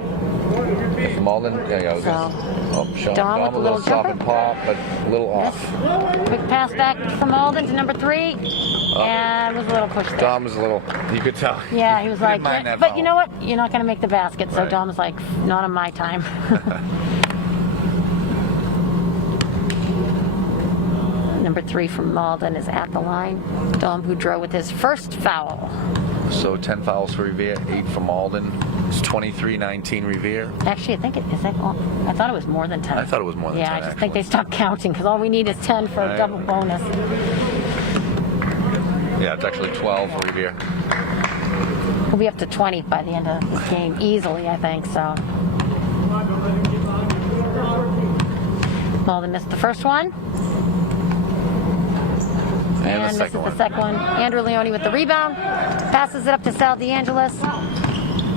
Malden, yeah, So, Sean Dom with Dom the a little little stop jumper. and pop, but a little off. Quick pass back from Malden to number 3, and was a little push there. Dom was a little, you could tell. Yeah, he was Didn't like, mind that but foul. you know what? You're not going to make the basket. So Right. Dom was like, not on my time. Number 3 from Malden is at the line. Dom Boudreau with his first foul. So 10 fouls for Revere, 8 for Malden. It's 23-19 Revere. Actually, I think it is that. I thought it was more than 10. I thought it was more than 10. Yeah, I just think actually. they stopped counting because all we need is 10 for a Right. double bonus. Yeah, it's actually 12 for Revere. We'll be up to 20 by the end of this game easily, I think. So Malden missed the first one. And the this second is one. the second one. Andrew Leone with the rebound. Passes it up to Sal DeAngelis.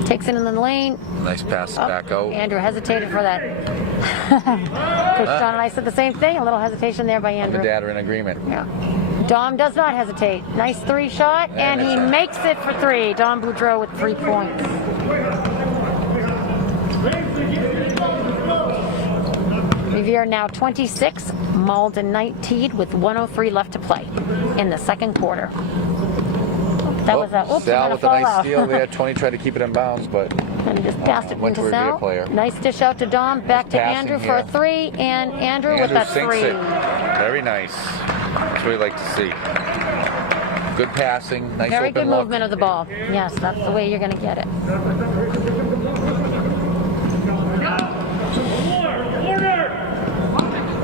Takes it in the lane. Nice pass Oh, back out. Andrew hesitated for that. Coach John and I said the same thing. A little hesitation there by The Andrew. dad are in agreement. Yeah. Dom does not hesitate. Nice 3 shot, and he makes it for 3. Dom Boudreau with 3 points. Revere now 26, Malden 19 with 1:03 left to play in the second quarter. That was a Sal with a nice fallout. steal there. 20 tried to keep it in bounds, but And he just passed it went to into a Revere Sal. player. Nice dish out to Dom. Back to Passing Andrew for a here. 3, and Andrew with Andrew a sinks 3. it. Very nice. That's what we like to see. Good passing. Nice Very open good look. movement of the ball. Yes, that's the way you're going to get it.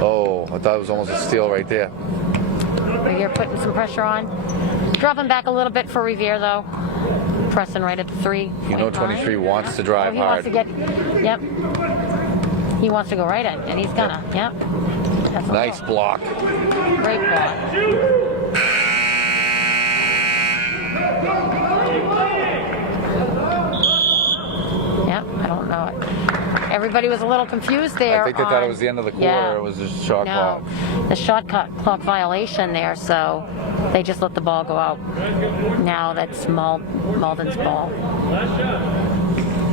Oh, I thought it was almost a steal right there. Revere putting some pressure on. Dropping back a little bit for Revere, though. Pressing right at the 3. You know 23 wants to drive he hard. wants to get, yep. He wants to go right at, and he's gonna, yep. That's a Nice little- block. Great block. Yep, I don't know it. Everybody was a little confused there. I think they thought it on- was the end of the quarter. Yeah. It was a shot No, clock. the shot clock violation there, so they just let the ball go out. Now that's Malden's ball.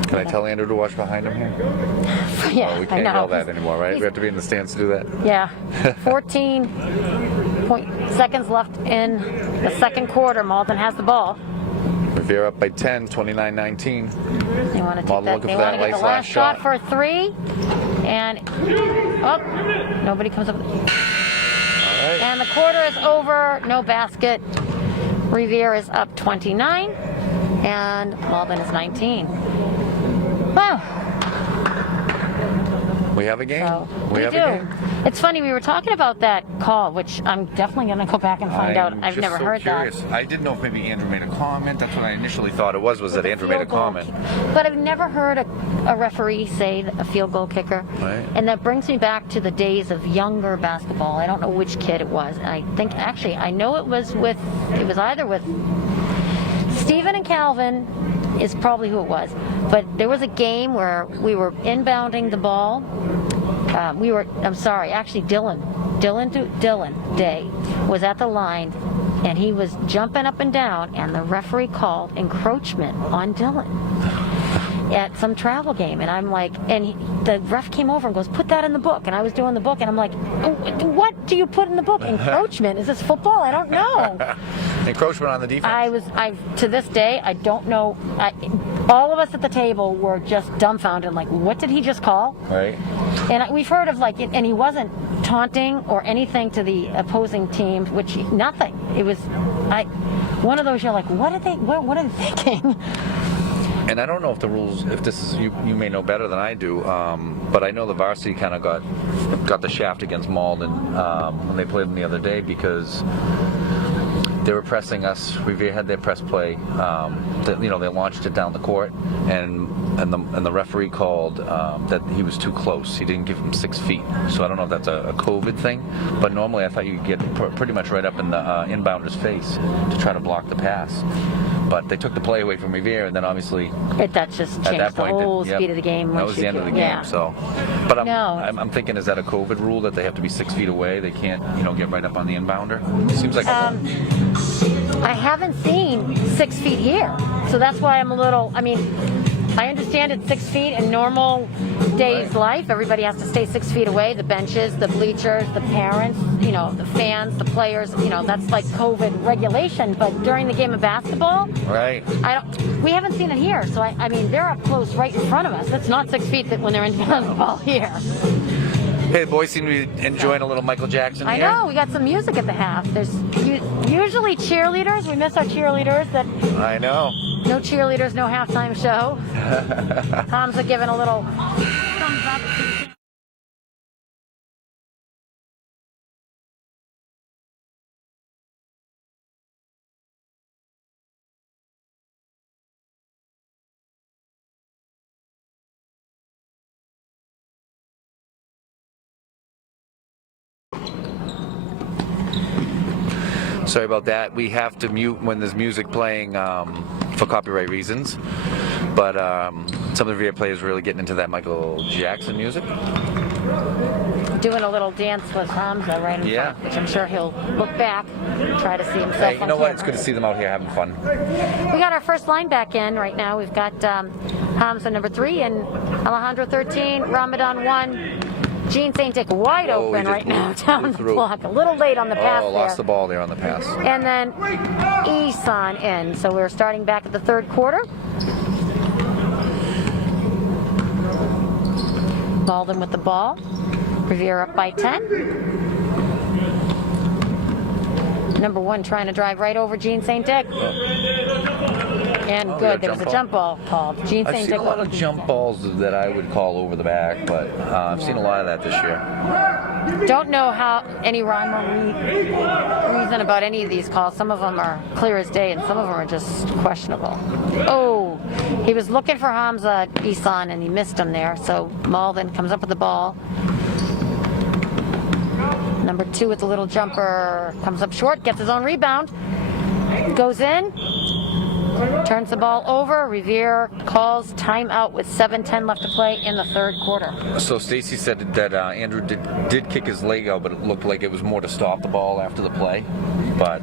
Can I tell Andrew to watch behind him here? Yeah, Oh, we I can't know. yell that anymore, right? We have to be in the stands to do that. Yeah, 14 seconds left in the second quarter. Malden has the ball. Revere up by 10, 29-19. They want to take Malden that. looking They for want that to get nice the last last shot shot. for a 3, and nobody comes up. All right. And the quarter is over. No basket. Revere is up 29, and Malden is 19. Wow. We have a game. So we have do. a game. It's funny, we were talking about that call, which I'm definitely going to go back and find out. I'm I've just never so heard curious. that. I didn't know if maybe Andrew made a comment. That's what I initially thought it was that Andrew made a Field goal comment. kick. But I've never heard a referee say a field goal kicker. Right. And that brings me back to the days of younger basketball. I don't know which kid it was. I think, actually, I know it was either with Stephen and Calvin is probably who it was. But there was a game where we were inbounding the ball. Actually Dylan Day was at the line, and he was jumping up and down, and the referee called encroachment on Dylan at some travel game, and I'm like, the ref came over and goes, put that in the book, and I was doing the book, and I'm like, what do you put in the book? Encroachment? Is this football? I don't know. Encroachment on the defense. To this day, I don't know. All of us at the table were just dumbfounded, like, what did he just call? Right. And we've heard of and he wasn't taunting or anything to the opposing team, nothing. It was, one of those you're like, what are they thinking? And I don't know if the rules, if this is, you may know better than I do, but I know the Varsity kind of got the shaft against Malden when they played them the other day, because they were pressing us. Revere had their press play. They launched it down the court, and the referee called that he was too close. He didn't give him 6 feet. So I don't know if that's a COVID thing, but normally I thought you could get pretty much right up in the inbounder's face to try to block the pass. But they took the play away from Revere, and then obviously That just at changed that point, the whole speed of the game. That was the end of the game. Yeah. So, but No. I'm thinking, is that a COVID rule that they have to be 6 feet away? They can't, get right up on the inbounder. It seems like. I haven't seen 6 feet here, so that's why I'm a little. I mean, I understand it's 6 feet in normal days' life. Everybody has to stay 6 feet away. The benches, the bleachers, the parents, the fans, the players. That's like COVID regulation. But during the game of basketball, Right. we haven't seen it here. So I mean, they're up close, right in front of us. That's not 6 feet when they're in basketball here. Hey, the boys seem to be enjoying a little Michael Jackson I here. know, we got some music at the half. There's usually cheerleaders. We miss our cheerleaders. I know. No cheerleaders, no halftime show. Hamza giving a little thumbs up. Sorry about that. We have to mute when there's music playing for copyright reasons. But some of the Revere players are really getting into that Michael Jackson music. Doing a little dance with Hamza right in front, which I'm sure he'll look back and try to see himself Hey, you on know what? camera. It's good to see them out here having fun. We got our first line back in right now. We've got Hamza number 3 and Alejandro 13, Ramadan 1. Gene St. Dick wide Oh, open he just right now blew down the through. block. A little late on the pass there. Lost the ball there on the pass. And then Isan in. So we're starting back at the third quarter. Malden with the ball. Revere up by 10. Number 1 trying to drive right over Gene St. Dick. And we got good, a there was jump a jump ball called. Gene I've St. seen Dick. a lot of jump balls that I would call over the back, but I've seen a lot of that this year. Don't know how any rhyme or reason about any of these calls. Some of them are clear as day, and some of them are just questionable. Oh, he was looking for Hamza Isan, and he missed him there. So Malden comes up with the ball. Number 2 with the little jumper comes up short, gets his own rebound, goes in, turns the ball over. Revere calls timeout with 7:10 left to play in the third quarter. So Stacy said that Andrew did kick his leg out, but it looked like it was more to stop the ball after the play. But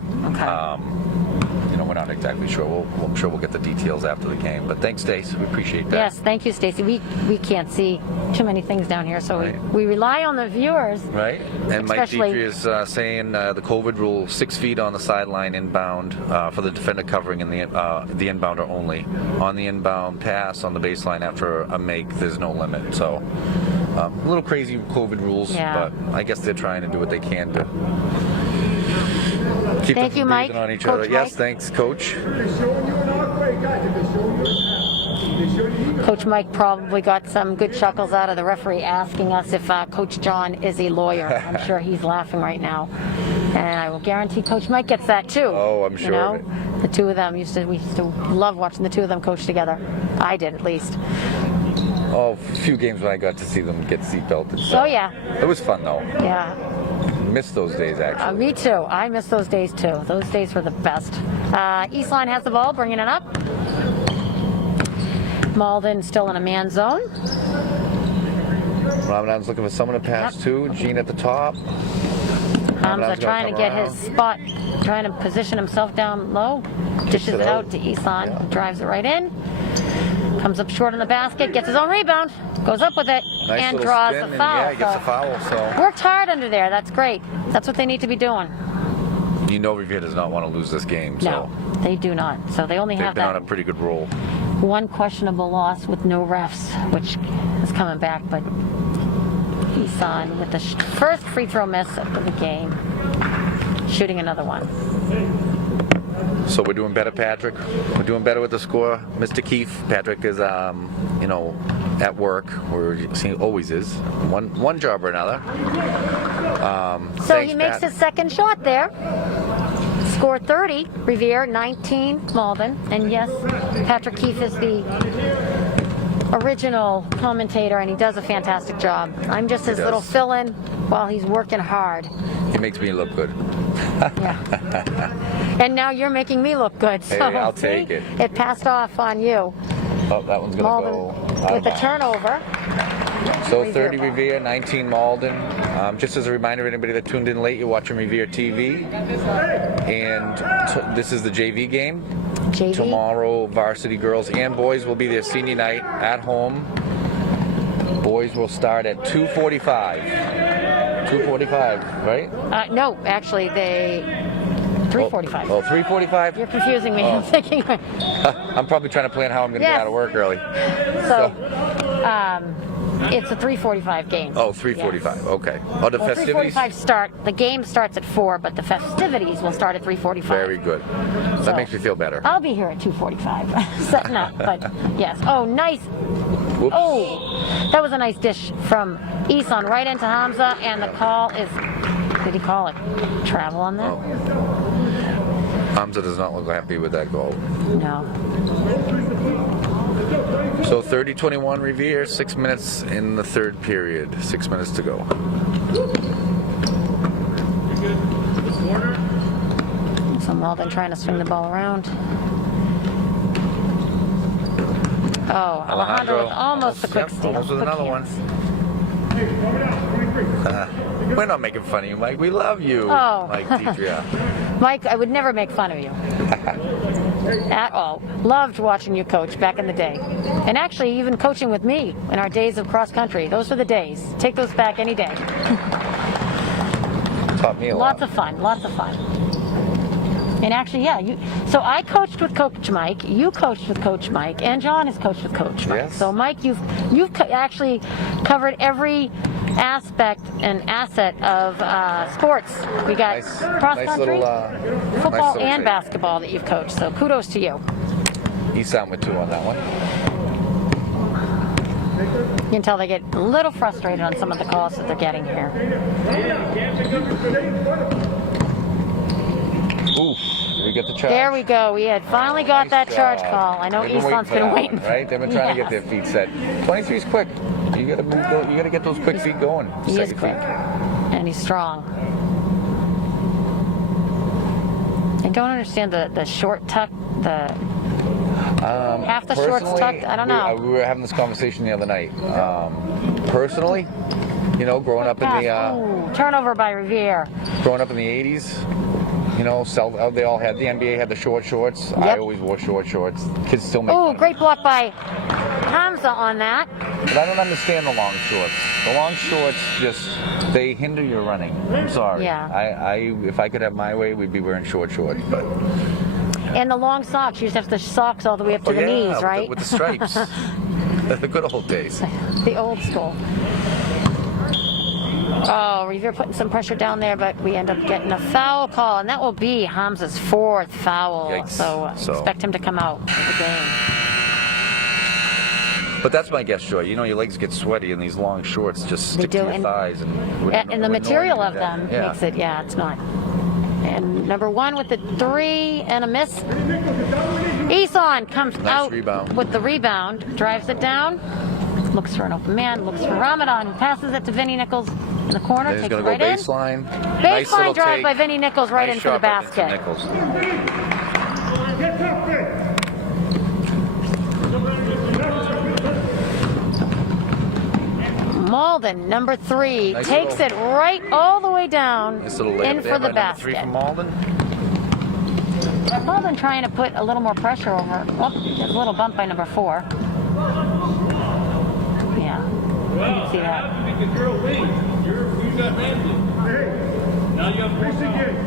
we're not exactly sure. I'm sure we'll get the details after the game. But thanks, Stace. We appreciate that. Yes, thank you, Stacy. We can't see too many things down here, so we rely on the viewers. Right. And Mike Especially- Dietrich is saying the COVID rule: 6 feet on the sideline inbound for the defender covering in the inbounder only. On the inbound pass on the baseline after a make, there's no limit. So a little crazy COVID rules, Yeah. but I guess they're trying to do what they can to keep Thank them you, from Mike. breathing on each Coach other. Yes, Mike. thanks, Coach. They're showing you an awkward guy. They're showing you They're showing you. Coach Mike probably got some good chuckles out of the referee asking us if Coach John is a lawyer. I'm sure he's laughing right now. And I will guarantee Coach Mike gets that too. Oh, I'm sure of it. The two of them we used to love watching the two of them coach together. I did, at least. Oh, a few games when I got to see them get seatbelted. So Oh, yeah. It was fun, though. Yeah. Missed those days, actually. Me too. I miss those days too. Those days were the best. Eastline has the ball, bringing it up. Malden still in a man zone. Ramadan's looking for someone to pass to. Gene at the top. Hamza Ramadan's trying to gonna get come his spot, trying to position himself down low. Dishes it it out out. to Isan, who drives it right in. Comes up short on the basket, gets his own rebound, goes up with it, Nice and little draws spin, a and foul. yeah, he gets a So foul. So worked hard under there. That's great. That's what they need to be doing. Revere does not want to lose this game. So No, they do not. So they only they've have been on that a pretty good roll. one questionable loss with no refs, which is coming back. But Isan with the first free throw miss of the game, shooting another one. So we're doing better, Patrick. We're doing better with the score. Mr. Keefe, Patrick is, at work. Always is. One job or another. So Thanks, he makes Pat. his second shot there. Score 30, Revere, 19, Malden. And yes, Patrick Keefe is the original commentator, and he does a fantastic job. I'm just his little fill-in while he's working hard. He makes me look good. Yeah. And now you're making me look good. So Hey, I'll take it. It passed off on you. Oh, that one's going to Malden go with the turnover. So 30 Revere, 19 Malden. Just as a reminder, anybody that tuned in late, you're watching Revere TV. And this is the JV game. JV. Tomorrow, varsity girls and boys will be their senior night at home. Boys will start at 2:45. 2:45, right? No, actually, they 3:45. Oh, 3:45? You're confusing me. Oh. I'm thinking. I'm probably trying to plan how I'm going to Yes. get out of work early. So, it's a 3:45 game. Oh, 3:45. Okay. Oh, the Well, festivities? 3:45 start. The game starts at 4, but the festivities will start at 3:45. Very good. So, That makes me feel better. I'll be here at 2:45, setting up. But yes. Oh, nice. Whoops. Oh, that was a nice dish from Isan right into Hamza, and the call is. Did he call it travel on that? Oh. Hamza does not look happy with that goal. No. So 30-21 Revere, 6 minutes in the third period. 6 minutes to go. So Malden trying to swing the ball around. Oh, Alejandro with almost the quick steal. Almost with Quick another one. hands. We're not making fun of you, Mike. We love you, Oh. Mike Deidria. Mike, I would never make fun of you. At all. Loved watching you coach back in the day. And actually even coaching with me in our days of cross country. Those were the days. Take those back any day. Taught me a lot. Lots of fun, lots of fun. And actually, yeah, so I coached with Coach Mike, you coached with Coach Mike, and John has coached with Coach Mike. Yes. So Mike, you've actually covered every aspect and asset of sports. We got Nice- cross nice country, little, football, nice little and trait. basketball that you've coached. So kudos to you. He's sound with 2 on that one. You can tell they get a little frustrated on some of the calls that they're getting here. Ooh, did we get the charge? There we go. We had finally got Nice that charge job. call. I know They've been Isan's for been that waiting. one, right? They've been trying to get their feet set. 23's quick. You gotta move. You gotta get those quick feet going. He Set is your quick, feet. and he's strong. I don't understand the short tuck, the half the shorts Personally, tucked. I don't know. We were having this conversation the other night. Personally, you know, growing up in the Ooh, turnover by Revere. 80s, you know, they all had the NBA had the short shorts. I Yep. always wore short shorts. Kids still make fun Oh, of great me. block by Hamza on that. But I don't understand the long shorts. The long shorts they hinder your running. I'm sorry. Yeah. If I could have my way, we'd be wearing short shorts. But And the long socks. You just have the socks all the way up to the knees, right? with the stripes. The good old days. The old school. Oh, Revere putting some pressure down there, but we end up getting a foul call, and that will be Hamza's 4th foul. Yikes. So expect him to come out of the game. But that's my guess, Joy. You know, your legs get sweaty, and these long shorts just stick do, to your and- thighs. And the material of them Yeah. makes it, it's not. And number 1 with the 3 and a miss. Isan comes Nice out rebound. with the rebound, drives it down, looks for an open man, looks for Ramadan, who passes it to Vinny Nichols in the corner, Then he's takes going it to go right baseline. in. Nice Baseline little drive take. by Vinny Nichols right Nice into the shot right into basket. Nichols. Get up there. Malden, number 3, Nice takes little- it right all the way down Nice little layup in there for the by number 3 basket. from Malden. Malden trying to put a little more pressure over. Oh, there's a little bump by number 4. Yeah, you can see that. The girl wins. You got Ramsey. Hey, Now you have fix the game.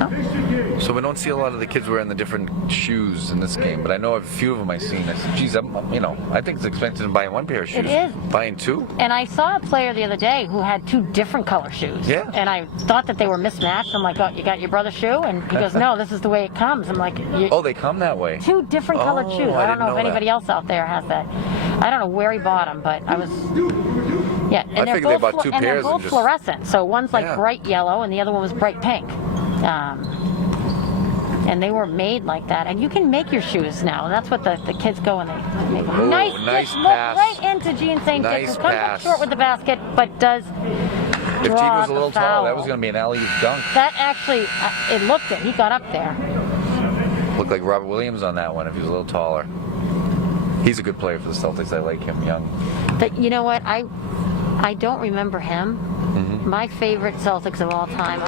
Oh. Fix the game. So we don't see a lot of the kids wearing the different shoes in this game, but I know a few of them I've seen. I said, geez, I think it's expensive to buy 1 pair of shoes. It is. Buying 2? And I saw a player the other day who had 2 different color shoes. Yeah. And I thought that they were mismatched. I'm like, oh, you got your brother's shoe? And he goes, no, this is the way it comes. I'm like, Oh, they come that way. 2 different colored Oh, shoes. I I don't didn't know if know anybody that. else out there has that. I don't know where he bought them, but I was. Yeah, and I they're figured they both bought 2 and they're pairs and both just- fluorescent. So one's like Yeah. bright yellow and the other one was bright pink. And they were made like that. And you can make your shoes now. That's what the kids go and they make them. Ooh, Nice nice look pass. right into Gene St. Dick, Nice who comes up pass. short with the basket, but does If Gene draw was a little the foul. taller, that was going to be an alley-oop dunk. That actually, it looked it. He got up there. Looked like Robert Williams on that one if he was a little taller. He's a good player for the Celtics. I like him young. But you know what? I don't remember him. Mm-hmm. My favorite Celtics of all time,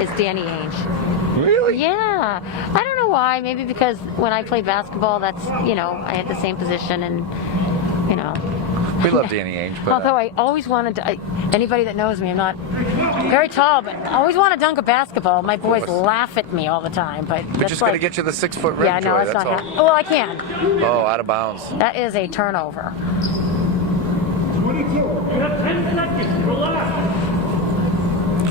is Danny Ainge. Really? Yeah. I don't know why. Maybe because when I played basketball, that's, I had the same position and, We love Danny Ainge, but Although I always wanted to, anybody that knows me, I'm not very tall, but I always want to dunk a basketball. My boys laugh at me all the time, but we that's just got to like, get you the 6-foot rim, yeah, no, Joy, that's that's not all. well, I can. Oh, out of bounds. That is a turnover. 22. You have 10 seconds. Relax.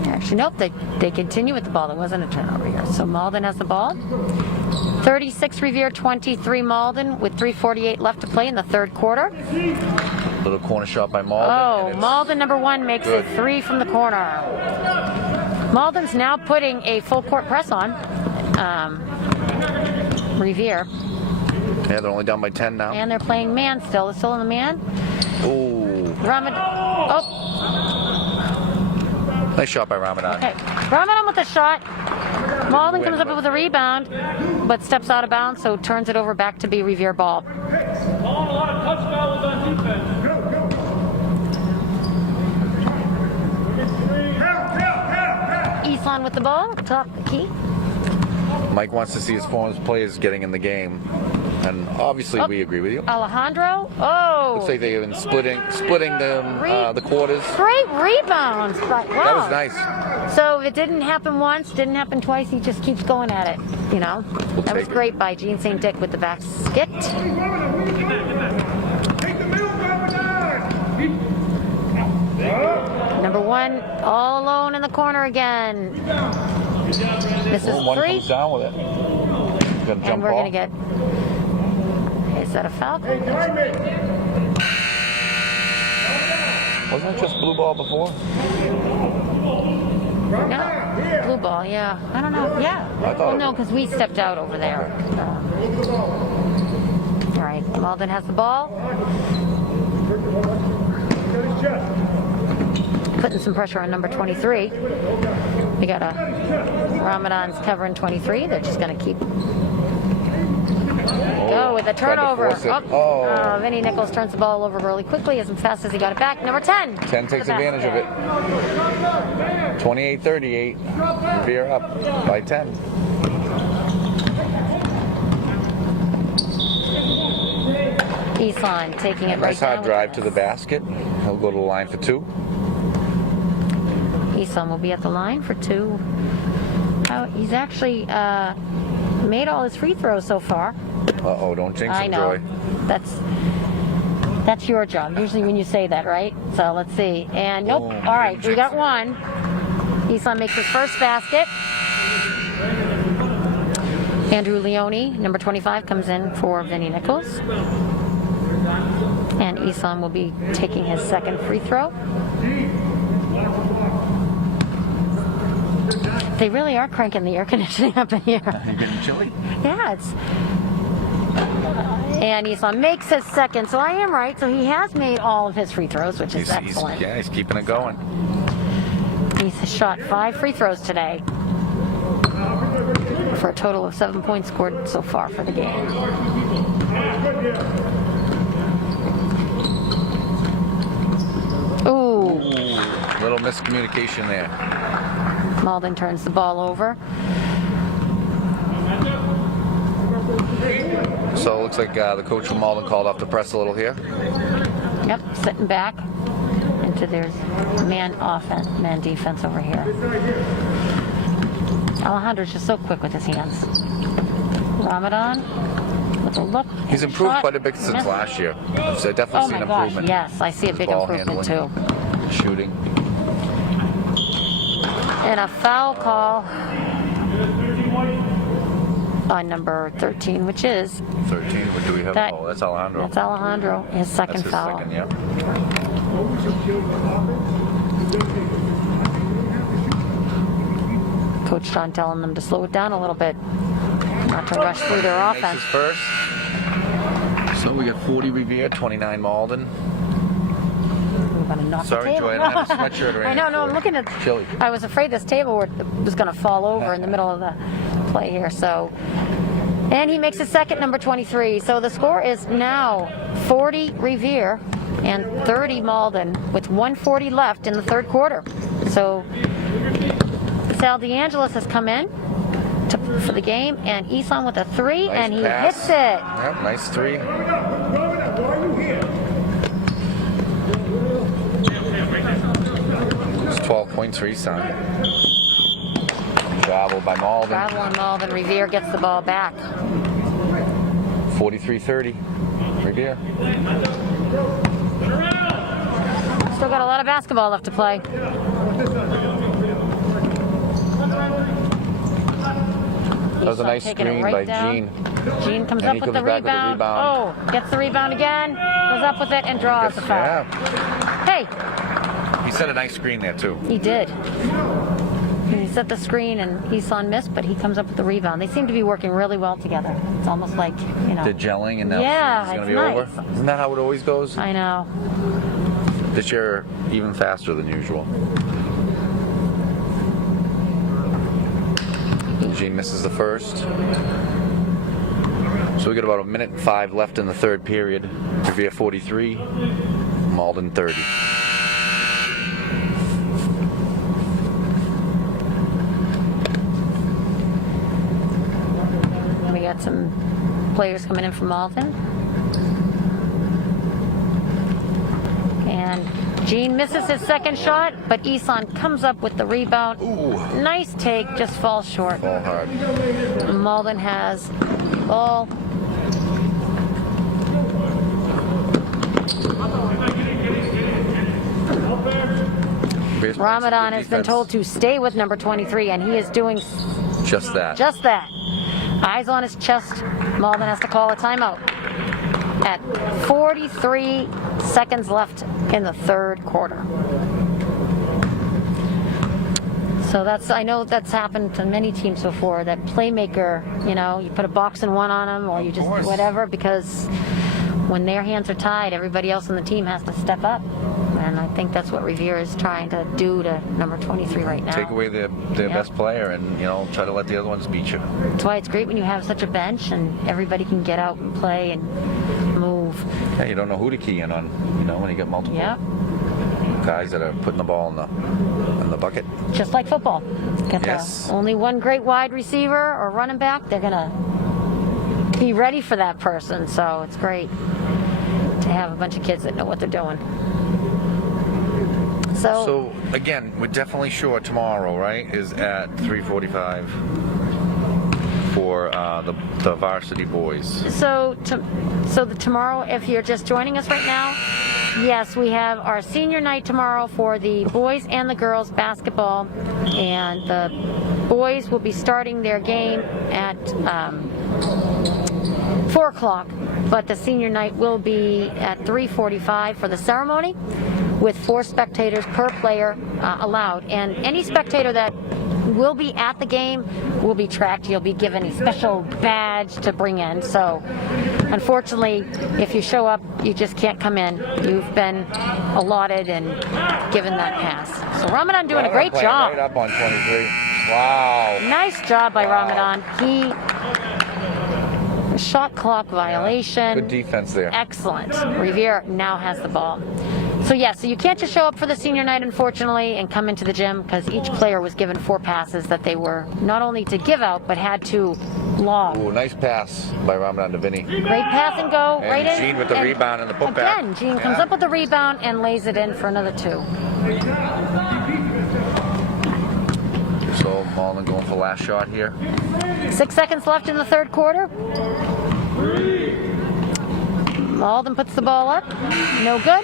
Actually, nope, they continue with the ball. There wasn't a turnover here. So Malden has the ball. 36 Revere, 23 Malden with 3:48 left to play in the third quarter. Little corner shot by Malden. Oh, and it's Malden number 1 makes good. a 3 from the corner. Malden's now putting a full court press on Revere. Yeah, they're only down by 10 now. And they're playing man still. They're still in the man. Ooh. Oh, Nice shot by Ramadan. okay. Ramadan with the shot. Malden comes up with a rebound, but steps out of bounds, so turns it over back to be Revere ball. Calling a lot of touch fouls on defense. Eastlon with the ball, top of the key. Mike wants to see his former players getting in the game, and obviously we agree with you. Alejandro. Oh. Looks like they've been splitting the quarters. Great rebounds. But, wow. That was nice. So it didn't happen once, didn't happen twice. He just keeps going at it, That was take it. great by Gene St. Dick with the basket. Take the middle, Ramadan. Number 1, all alone in the corner again. This is Oh, one 3. comes down with it. He's gonna jump And we're ball. going to get... Is that a foul? Wasn't it just blue ball before? No. Blue ball, yeah. I don't know. Yeah. I thought Well, it no, was. because we stepped out over there. All right. Malden has the ball. Putting some pressure on number 23. We got Ramadan's covering 23. They're just going to keep go with a tried to turnover. force it. Vinny Nichols turns the ball over really quickly as fast as he got it back. Number 10. 10 takes advantage of it. 28-38. Revere up by 10. Eastlon taking it right Nice hard down. drive to the basket. He'll go to the line for 2. Eastlon will be at the line for 2. He's actually made all his free throws so far. Uh-oh, don't jinx I him, know. Joy. That's your job. Usually when you say that, right? So let's see. And nope. Oh, All right, we jinx got it. 1. Eastlon makes his first basket. Andrew Leone, number 25, comes in for Vinny Nichols. And Eastlon will be taking his second free throw. They really are cranking the air conditioning up in here. You getting chilly? Yeah, it's... And Eastlon makes his second, so I am right. So he has made all of his free throws, which is excellent. He's keeping it going. He's shot 5 free throws today for a total of 7 points scored so far for the game. Ooh, Little miscommunication there. Malden turns the ball over. So it looks like the coach from Malden called off the press a little here. Yep, sitting back into their man offense, man defense over here. Alejandro's just so quick with his hands. Ramadan with a look. He's and improved shot. quite a bit since Missed. last year. I've definitely Oh seen my gosh, improvement. yes, I see a His big ball improvement handling, too. Shooting. And a foul call on number 13, which is 13. What do we have? that. Oh, that's Alejandro. That's Alejandro, his second That's his foul. second, yeah. Coach Sean telling them to slow it down a little bit, not to rush through their Nice offense. is first. So we got 40 Revere, 29 Malden. We're gonna knock Sorry, the table. Joy, I don't have a sweatshirt or I know, no, I'm anything. looking at. Chilly. I was afraid this table was going to fall over in the middle of the play here. So, and he makes his second, number 23. So the score is now 40 Revere and 30 Malden, with 1:40 left in the third quarter. So Sal DeAngelis has come in for the game, and Eson with a 3, Nice and he pass. hits it. Yep, nice 3. It's 12 points for Eson. Travel by Malden. Travel on Malden. Revere gets the ball back. 43-30. Revere. Still got a lot of basketball left to play. That was a nice Taking it screen right by down. Gene. Gene comes And up he with comes the back with the rebound. rebound. Oh, gets the rebound again. Goes up with it and draws the foul. Yeah, Hey, he set a nice screen there too. he did. He set the screen and Eson missed, but he comes up with the rebound. They seem to be working really well together. It's almost like, you know. They're gelling and now Yeah, it's going it's to be nice. over. Isn't that how it always goes? I know. This year, even faster than usual. Gene misses the first. So we got about 1:05 left in the third period. Revere 43, Malden 30. We got some players coming in from Malden. And Gene misses his second shot, but Eson comes up with the rebound. Ooh. Nice take, just falls short. Ball hard. Malden has ball. Ramadan has been told to stay with number 23, and he is doing just that. just that. Eyes on his chest. Malden has to call a timeout at 43 seconds left in the third quarter. So I know that's happened to many teams before, that playmaker, you know, you put a box and one on them, or you just course. whatever, because when their hands are tied, everybody else on the team has to step up. And I think that's what Revere is trying to do to number 23 right now. Take away their Yep. best player and, you know, try to let the other ones beat you. That's why it's great when you have such a bench and everybody can get out and play and move. Yeah, you don't know who to key in on, you know, when you get multiple Yep. guys that are putting the ball in the bucket. Just like football. Get Yes. only one great wide receiver or running back, they're going to be ready for that person. So it's great to have a bunch of kids that know what they're doing. So again, we're definitely sure tomorrow, right, is at 3:45 for the varsity boys. So tomorrow, if you're just joining us right now, yes, we have our senior night tomorrow for the boys and the girls basketball, and the boys will be starting their game at 4 o'clock, but the senior night will be at 3:45 for the ceremony, with 4 spectators per player allowed, and any spectator that will be at the game will be tracked. You'll be given a special badge to bring in. So unfortunately, if you show up, you just can't come in. You've been allotted and given that pass. So Ramadan doing a great job. Right up on 23. Wow. Nice job by Wow. Ramadan. Shot clock violation. Good defense there. Excellent. Revere now has the ball. So so you can't just show up for the senior night, unfortunately, and come into the gym, because each player was given 4 passes that they were not only to give out, but had to log. Ooh, nice pass by Ramadan to Vinny. Great pass and go, And right in. Gene with the rebound and the putback. Again, Gene comes Yeah. up with the rebound and lays it in for another 2. So Malden going for last shot here. 6 seconds left in the third quarter. Malden puts the ball up. No good.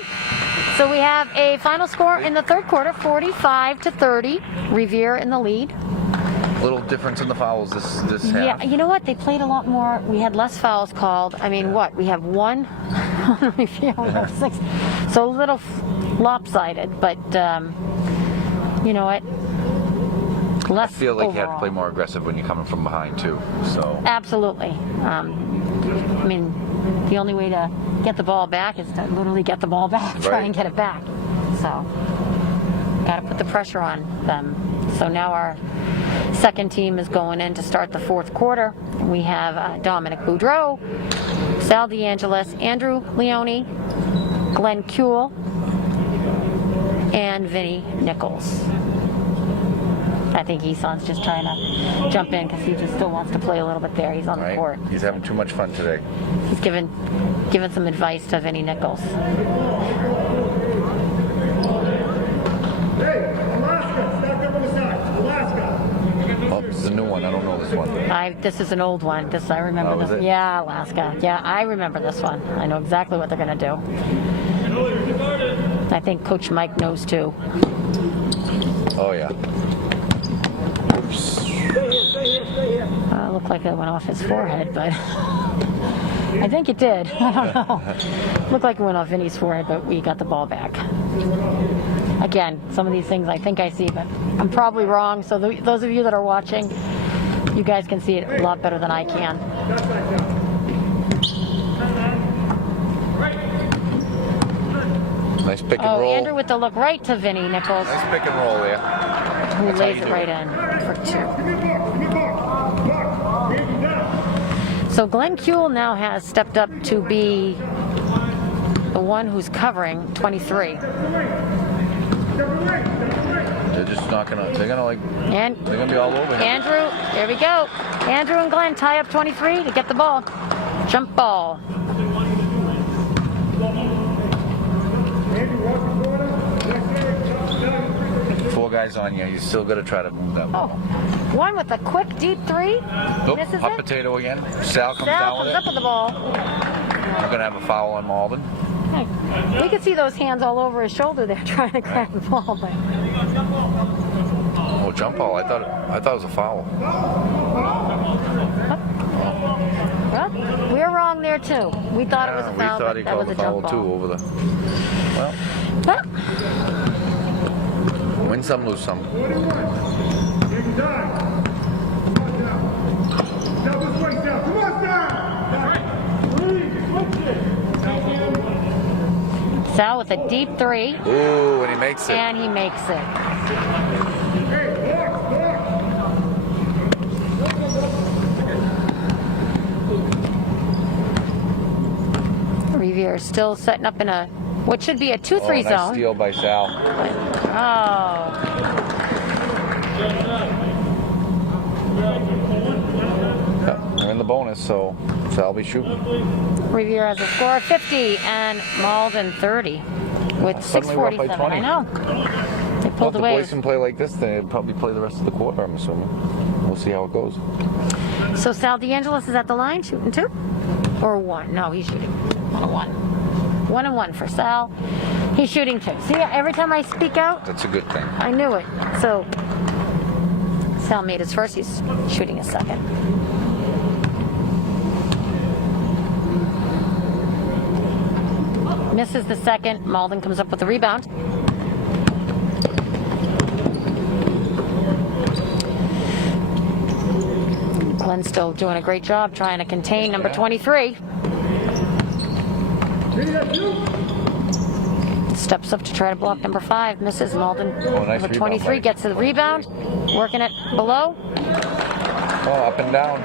So we have a final score in the third quarter, 45-30. Revere in the lead. Little difference in the fouls this Yeah, half. you know what? They played a lot more. We had less fouls called. I mean, what? We have 1 on Revere, we have 6. So a little lopsided, but you know what? less I feel like you have to overall. play more aggressive when you're coming from behind too. So Absolutely. I mean, the only way to get the ball back is to literally get the ball back, try Right. and get it back. So, got to put the pressure on them. So now our second team is going in to start the fourth quarter. We have Dominic Boudreau, Sal DeAngelis, Andrew Leone, Glenn Kuehl, and Vinny Nichols. I think Eson's just trying to jump in because he just still wants to play a little bit there. He's on the court. He's having too much fun today. He's given some advice to Vinny Nichols. Hey, Alaska, stack up on the side. Alaska. Oh, this is a new one. I don't know this one. This is an old one. I remember Oh, is this. it? Yeah, Alaska. Yeah, I remember this one. I know exactly what they're going to do. I think Coach Mike knows too. Oh yeah. Looked like it went off his forehead, but I think it did. I don't know. Looked like it went off Vinny's forehead, but we got the ball back. Again, some of these things I think I see, but I'm probably wrong. So those of you that are watching, you guys can see it a lot better than I can. Nice pick and Oh, roll. Andrew with the look right to Vinny Nichols, Nice pick and roll there. who That's how lays you it do right it. in for two. Give me a ball. Give me a ball. Block. Hand him down. So Glenn Kuehl now has stepped up to be the one who's covering 23. Step away. Step away. They're just not gonna. They're gonna like. And They're gonna be all over him. Andrew, there we go. Andrew and Glenn tie up 23 to get the ball. Jump ball. Andy, walk the corner. Next area, down. Four guys on you. You still gotta try to move that. Oh, one with a quick deep three. Nope, Misses hot it. potato again. Sal comes Sal down comes with up it. with the ball. We're gonna have a foul on Malden. Hey, we could see those hands all over his shoulder there trying to grab the ball, but Oh, jump ball. I thought it was a foul. well, we're wrong there too. We thought it was a We foul, thought but he that called was the a foul jump too ball. over the. Well, But win some, lose some. 41. Give him time. Come on down. Now this way, Sal. Come on down. Sal with a deep three, Ooh, and he makes it. and he makes it. Hey, walk, walk. Revere still setting up in a what should be a 2-3 Nice zone. steal by Sal. Oh, They're in the bonus, so Sal be shooting. Revere has a score of 50 and Malden 30 with Suddenly we're up by 6:47. 20. I know. They Well, pulled if the away. boys can play like this, they'll probably play the rest of the quarter, I'm assuming. We'll see how it goes. So Sal DeAngelis is at the line shooting two? Or one? No, he's shooting 1-1. 1-1 for Sal. He's shooting two. See, every time I speak out, That's a good thing. I knew it. So Sal made his first, he's shooting his second. Misses the second. Malden comes up with the rebound. Glenn's still doing a great job trying to contain number 23. Steps up to try to block number 5. Misses. Malden. Nice Number rebound, 23 Mike. gets to the rebound. Working it below. Oh, up and down.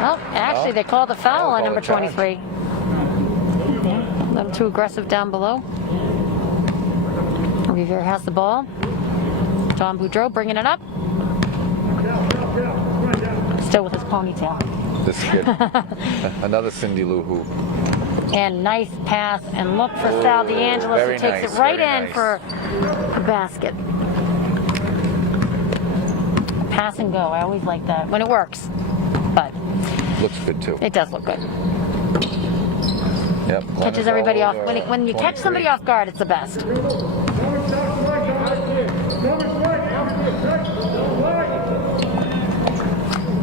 Well, actually, they called a foul Oh, on called number a charge. 23. A little too aggressive down below. Revere has the ball. John Boudreau bringing it up. Still with his ponytail. This kid. Another Cindy Lou Who. And nice pass, and look for Sal DeAngelis, who very takes nice, it right very in nice. for a basket. Pass and go. I always like that when it works, but Looks good too. it does look good. Yep. Catches everybody off. When you catch somebody off guard, it's the best.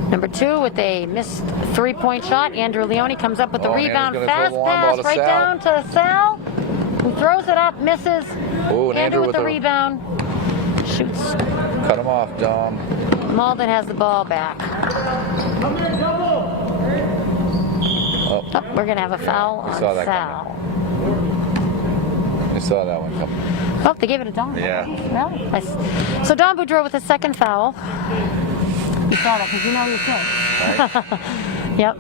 Number 2 with a missed 3-point shot. Andrew Leone comes up with the Oh, rebound. Andrew's gonna Fast throw the long ball pass to right Sal. down to Sal, who throws it up, misses. Oh, and Andrew with the a- rebound. Shoots Cut him off, Dom. Malden has the ball back. Oh, Oh, we're going to have a foul on saw that Sal. I saw that one coming. Oh, they gave it a Don. Yeah. Really? Nice. So Don Boudreau with a second foul. You saw that because you know your kid. Right? Yep.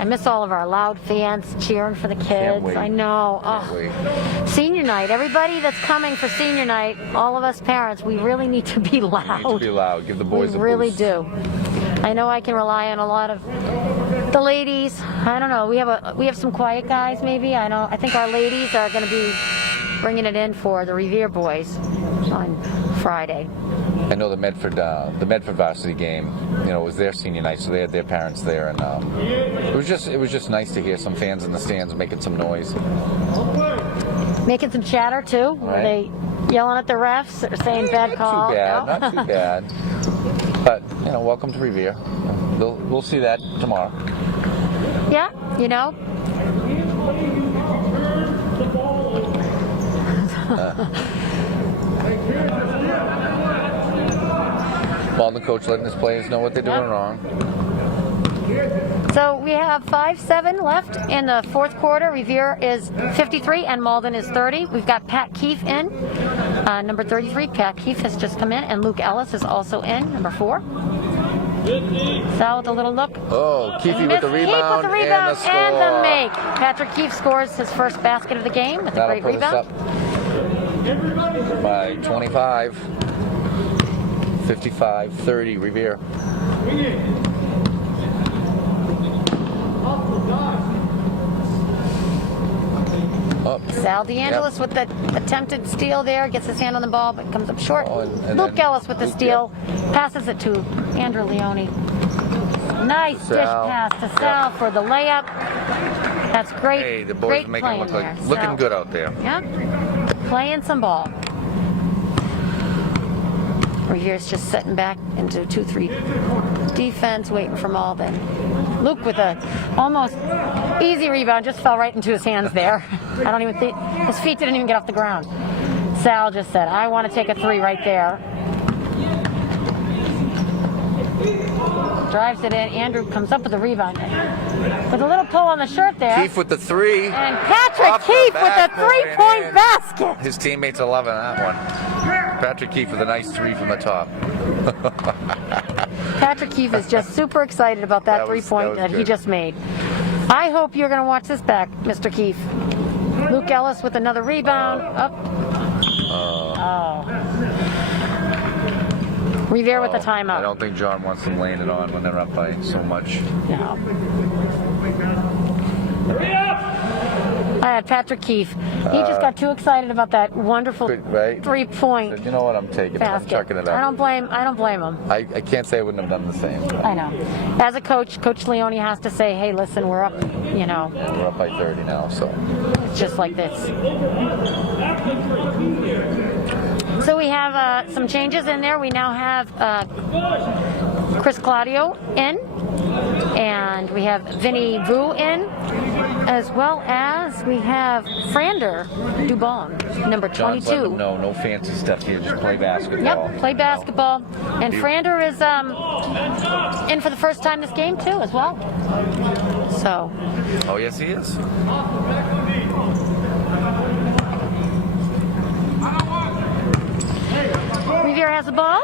I miss all of our loud fans cheering for the kids. wait. I know. Can't Oh. wait. Senior night. Everybody that's coming for senior night, all of us parents, we really need to be loud. Need to be loud. Give the boys We a really boost. do. I know I can rely on a lot of the ladies. I don't know. We have some quiet guys maybe. I think our ladies are going to be bringing it in for the Revere boys on Friday. I know the Medford Varsity game. You know, it was their senior night, so they had their parents there, and it was just nice to hear some fans in the stands making some noise. Making some chatter too. Were Right. they yelling at the refs or saying bad call? Not too bad. No? Not too bad. But you know, welcome to Revere. We'll see that tomorrow. Yeah, you know. Malden coach letting his players know what they're doing wrong. So we have 5-7 left in the fourth quarter. Revere is 53 and Malden is 30. We've got Pat Keefe in, number 33. Pat Keefe has just come in, and Luke Ellis is also in, number 4. Sal with a little look. Oh, Keefe with the rebound, Keefe with the rebound and the score. and the make. Patrick Keefe scores his first basket of the game with a That'll great put rebound. us up by 25. 55-30, Revere. Up. Sal DeAngelis Yep. with the attempted steal there, gets his hand on the ball, but comes up short. Oh, and Luke then Ellis with the Luke, steal, passes it to Andrew Leone. Nice dish Sal. pass to Sal Yep. for the layup. That's great. Hey, the boys great are making it playing look there. looking Sal. good out there. Yeah, playing some ball. Revere's just sitting back into 2-3 defense, waiting for Malden. Luke with a almost easy rebound, just fell right into his hands there. I don't even think, his feet didn't even get off the ground. Sal just said, I want to take a 3 right there. Drives it in. Andrew comes up with a rebound. With a little pull on the shirt there. Keefe with the 3. And Patrick Off the Keefe with a backboard 3-point and in. basket. His teammates are loving that one. Patrick Keefe with a nice 3 from the top. Patrick Keefe is just super excited about that, That was- 3-point that was that he good. just made. I hope you're going to watch this back, Mr. Keefe. Luke Ellis with another rebound. Up. Oh. Revere with the I timeout. don't think John wants them laying it on when they're up by so much. No. I had Patrick Keefe. He just got too excited about that wonderful Right? 3-point Said, you know what, I'm taking it. I'm basket. chucking it up. I don't blame him. I can't say I wouldn't have done the same. I know. As a coach, Coach Leone has to say, hey, listen, we're up, you know, We're up by 30 now, so. it's just like this. So we have some changes in there. We now have Chris Claudio in, and we have Vinny Vu in, as well as we have Frander Dubon, number John's letting 22. them know, no fancy stuff here, just play basketball. Yep, play you know. basketball. And Frander is in for the first time this game, too, as well. So, Oh, yes, he is. Revere has the ball.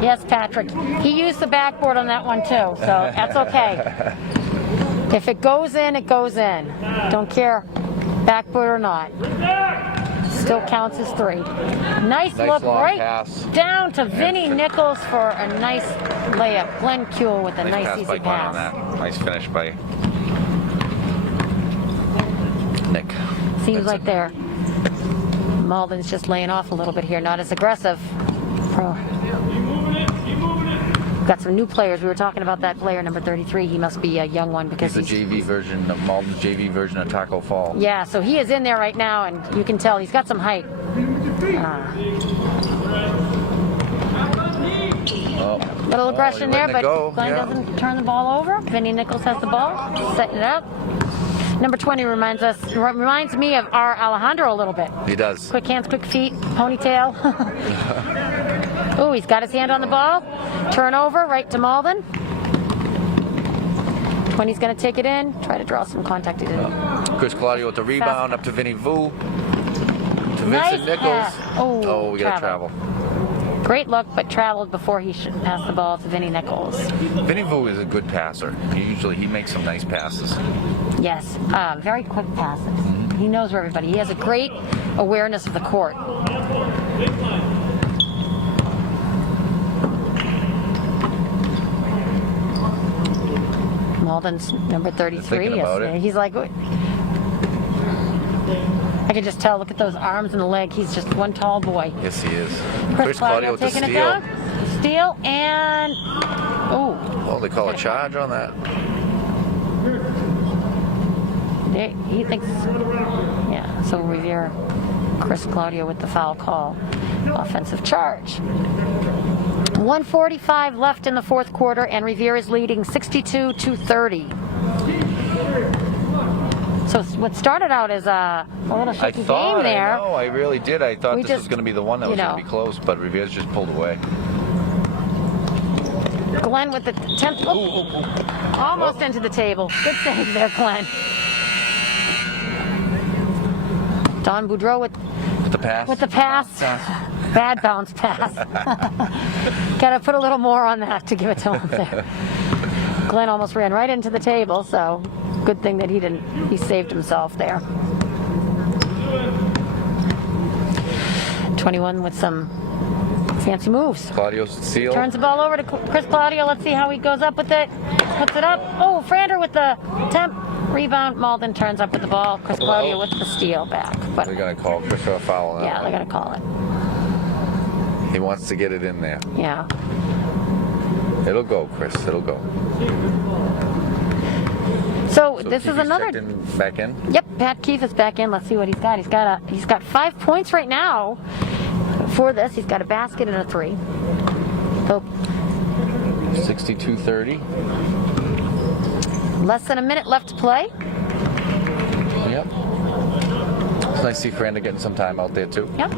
Yes, Patrick. He used the backboard on that one, too, so that's okay. If it goes in, it goes in. Don't care, backboard or not. Still counts as 3. Nice look long right pass. down to Vinny Nichols for a nice layup. Glenn Kuehl with a nice pass easy by Glenn on pass. that. Nice finish by Nick. Seems like they're Malden's just laying off a little bit here, not as aggressive. Got some new players. We were talking about that player, number 33. He must be a young one because He's the JV version of Malden's JV version of Taco Fall. yeah, so he is in there right now, and you can tell he's got some height. Little aggression there, letting but it go, Glenn yeah. doesn't turn the ball over. Vinny Nichols has the ball, setting it up. Number 20 reminds me of our Alejandro a little bit. He does. Quick hands, quick feet, ponytail. Oh, he's got his hand on the ball. Turnover right to Malden. 20's going to take it in. Try to draw some contact. He didn't. Chris Claudio with the rebound up to Vinny Vu. To Vincent Nice Nichols. pass. Oh, we got to travel. Great look, but traveled before he should pass the ball to Vinny Nichols. Vinny Vu is a good passer. He makes some nice passes. Yes, very quick passes. He knows where everybody. He has a great awareness of the court. Malden's number 33. Thinking about Yes, it. he's like, I can just tell. Look at those arms and the leg. He's just one tall boy. Yes, he is. Chris Claudio with the taking it steal. down. Steal and Well, they call a charge on that. he thinks, yeah. So Revere, Chris Claudio with the foul call, offensive charge. 1:45 left in the fourth quarter, and Revere is leading 62-30. So what started out as a little shaky game there. No, I really did. I thought We this just- was going to be the one that was going to be close, but Rivere's just pulled away. Glenn with the 10th. Almost into the table. Good save there, Glenn. Don Boudreau with The pass. the pass. Bad bounce pass. Got to put a little more on that to give it to him there. Glenn almost ran right into the table, so good thing that he didn't. He saved himself there. 21 with some fancy moves. Claudio's seal. Turns the ball over to Chris Claudio. Let's see how he goes up with it. Puts it up. Oh, Frander with the temp. Rebound. Malden turns up with the ball. Chris Claudio with the steal back. But They're going to call Chris for a foul on that yeah, one. they're going to call it. He wants to get it in there. Yeah. It'll go, Chris. It'll go. So So this is Keefe's another. checked in, back in. Yep, Pat Keefe is back in. Let's see what he's got. He's got 5 points right now. For this, he's got a basket and a 3. So 62-30. less than a minute left to play. Yep. It's nice to see Franda getting some time out there too. Yep.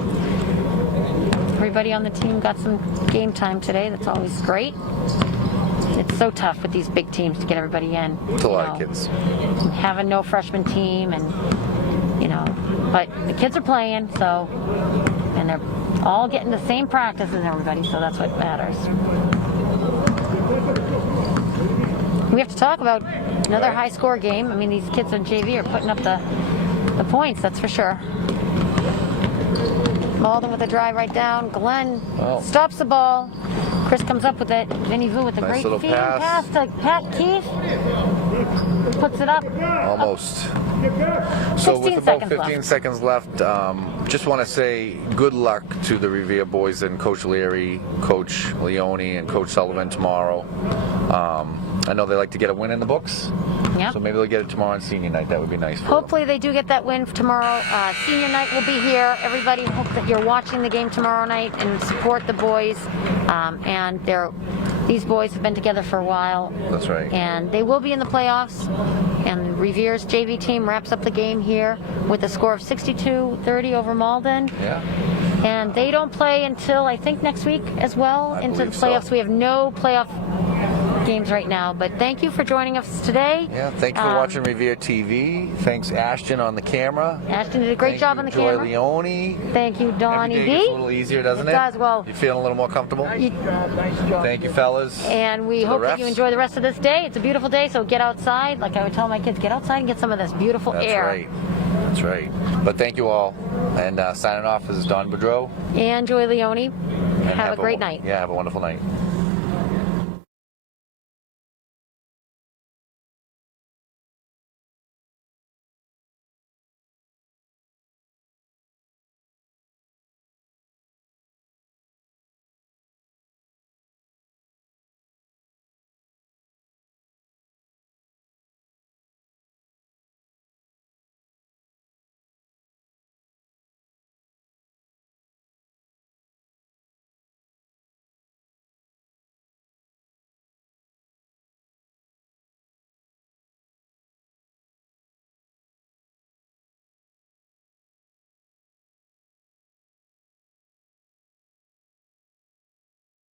Everybody on the team got some game time today. That's always great. It's so tough with these big teams to get everybody in. It's a lot of kids. Having no freshman team and, but the kids are playing, so, and they're all getting the same practice as everybody, so that's what matters. We have to talk about another high score game. I mean, these kids on JV are putting up the points, that's for sure. Malden with a drive right down. Glenn stops the ball. Chris comes up with it. Vinny Vu with a Nice great little feeding pass to Pat Keefe. Puts it up. Almost. So 16 with about seconds 15 left. seconds left, just want to say good luck to the Revere boys and Coach Leary, Coach Leone, and Coach Sullivan tomorrow. I know they like to get a win in the books, Yep. so maybe they'll get it tomorrow on senior night. That would be nice for them. Hopefully they do get that win tomorrow. Senior night will be here. Everybody, hope that you're watching the game tomorrow night and support the boys. And these boys have been together for a while. That's right. And they will be in the playoffs. And Revere's JV team wraps up the game here with a score of 62-30 over Malden. Yeah. And they don't play until, I think, next week as well I into the believe so. playoffs. We have no playoff games right now. But thank you for joining us today. Yeah, thank you for watching Revere TV. Thanks, Ashton, on the camera. Ashton did a great job on the Joy camera. Leone. Thank you, Donnie Every day gets B. a little easier, doesn't it? It does, well. You feeling a little more comfortable? You- Thank you, fellas. And we To the hope that you refs. enjoy the rest of this day. It's a beautiful day, so get outside. Like I would tell my kids, get outside and get some of this beautiful That's air. right. That's right. But thank you all. And signing off, this is Don Boudreau. And Joy Leone. And Have a great night. Yeah, have a wonderful night.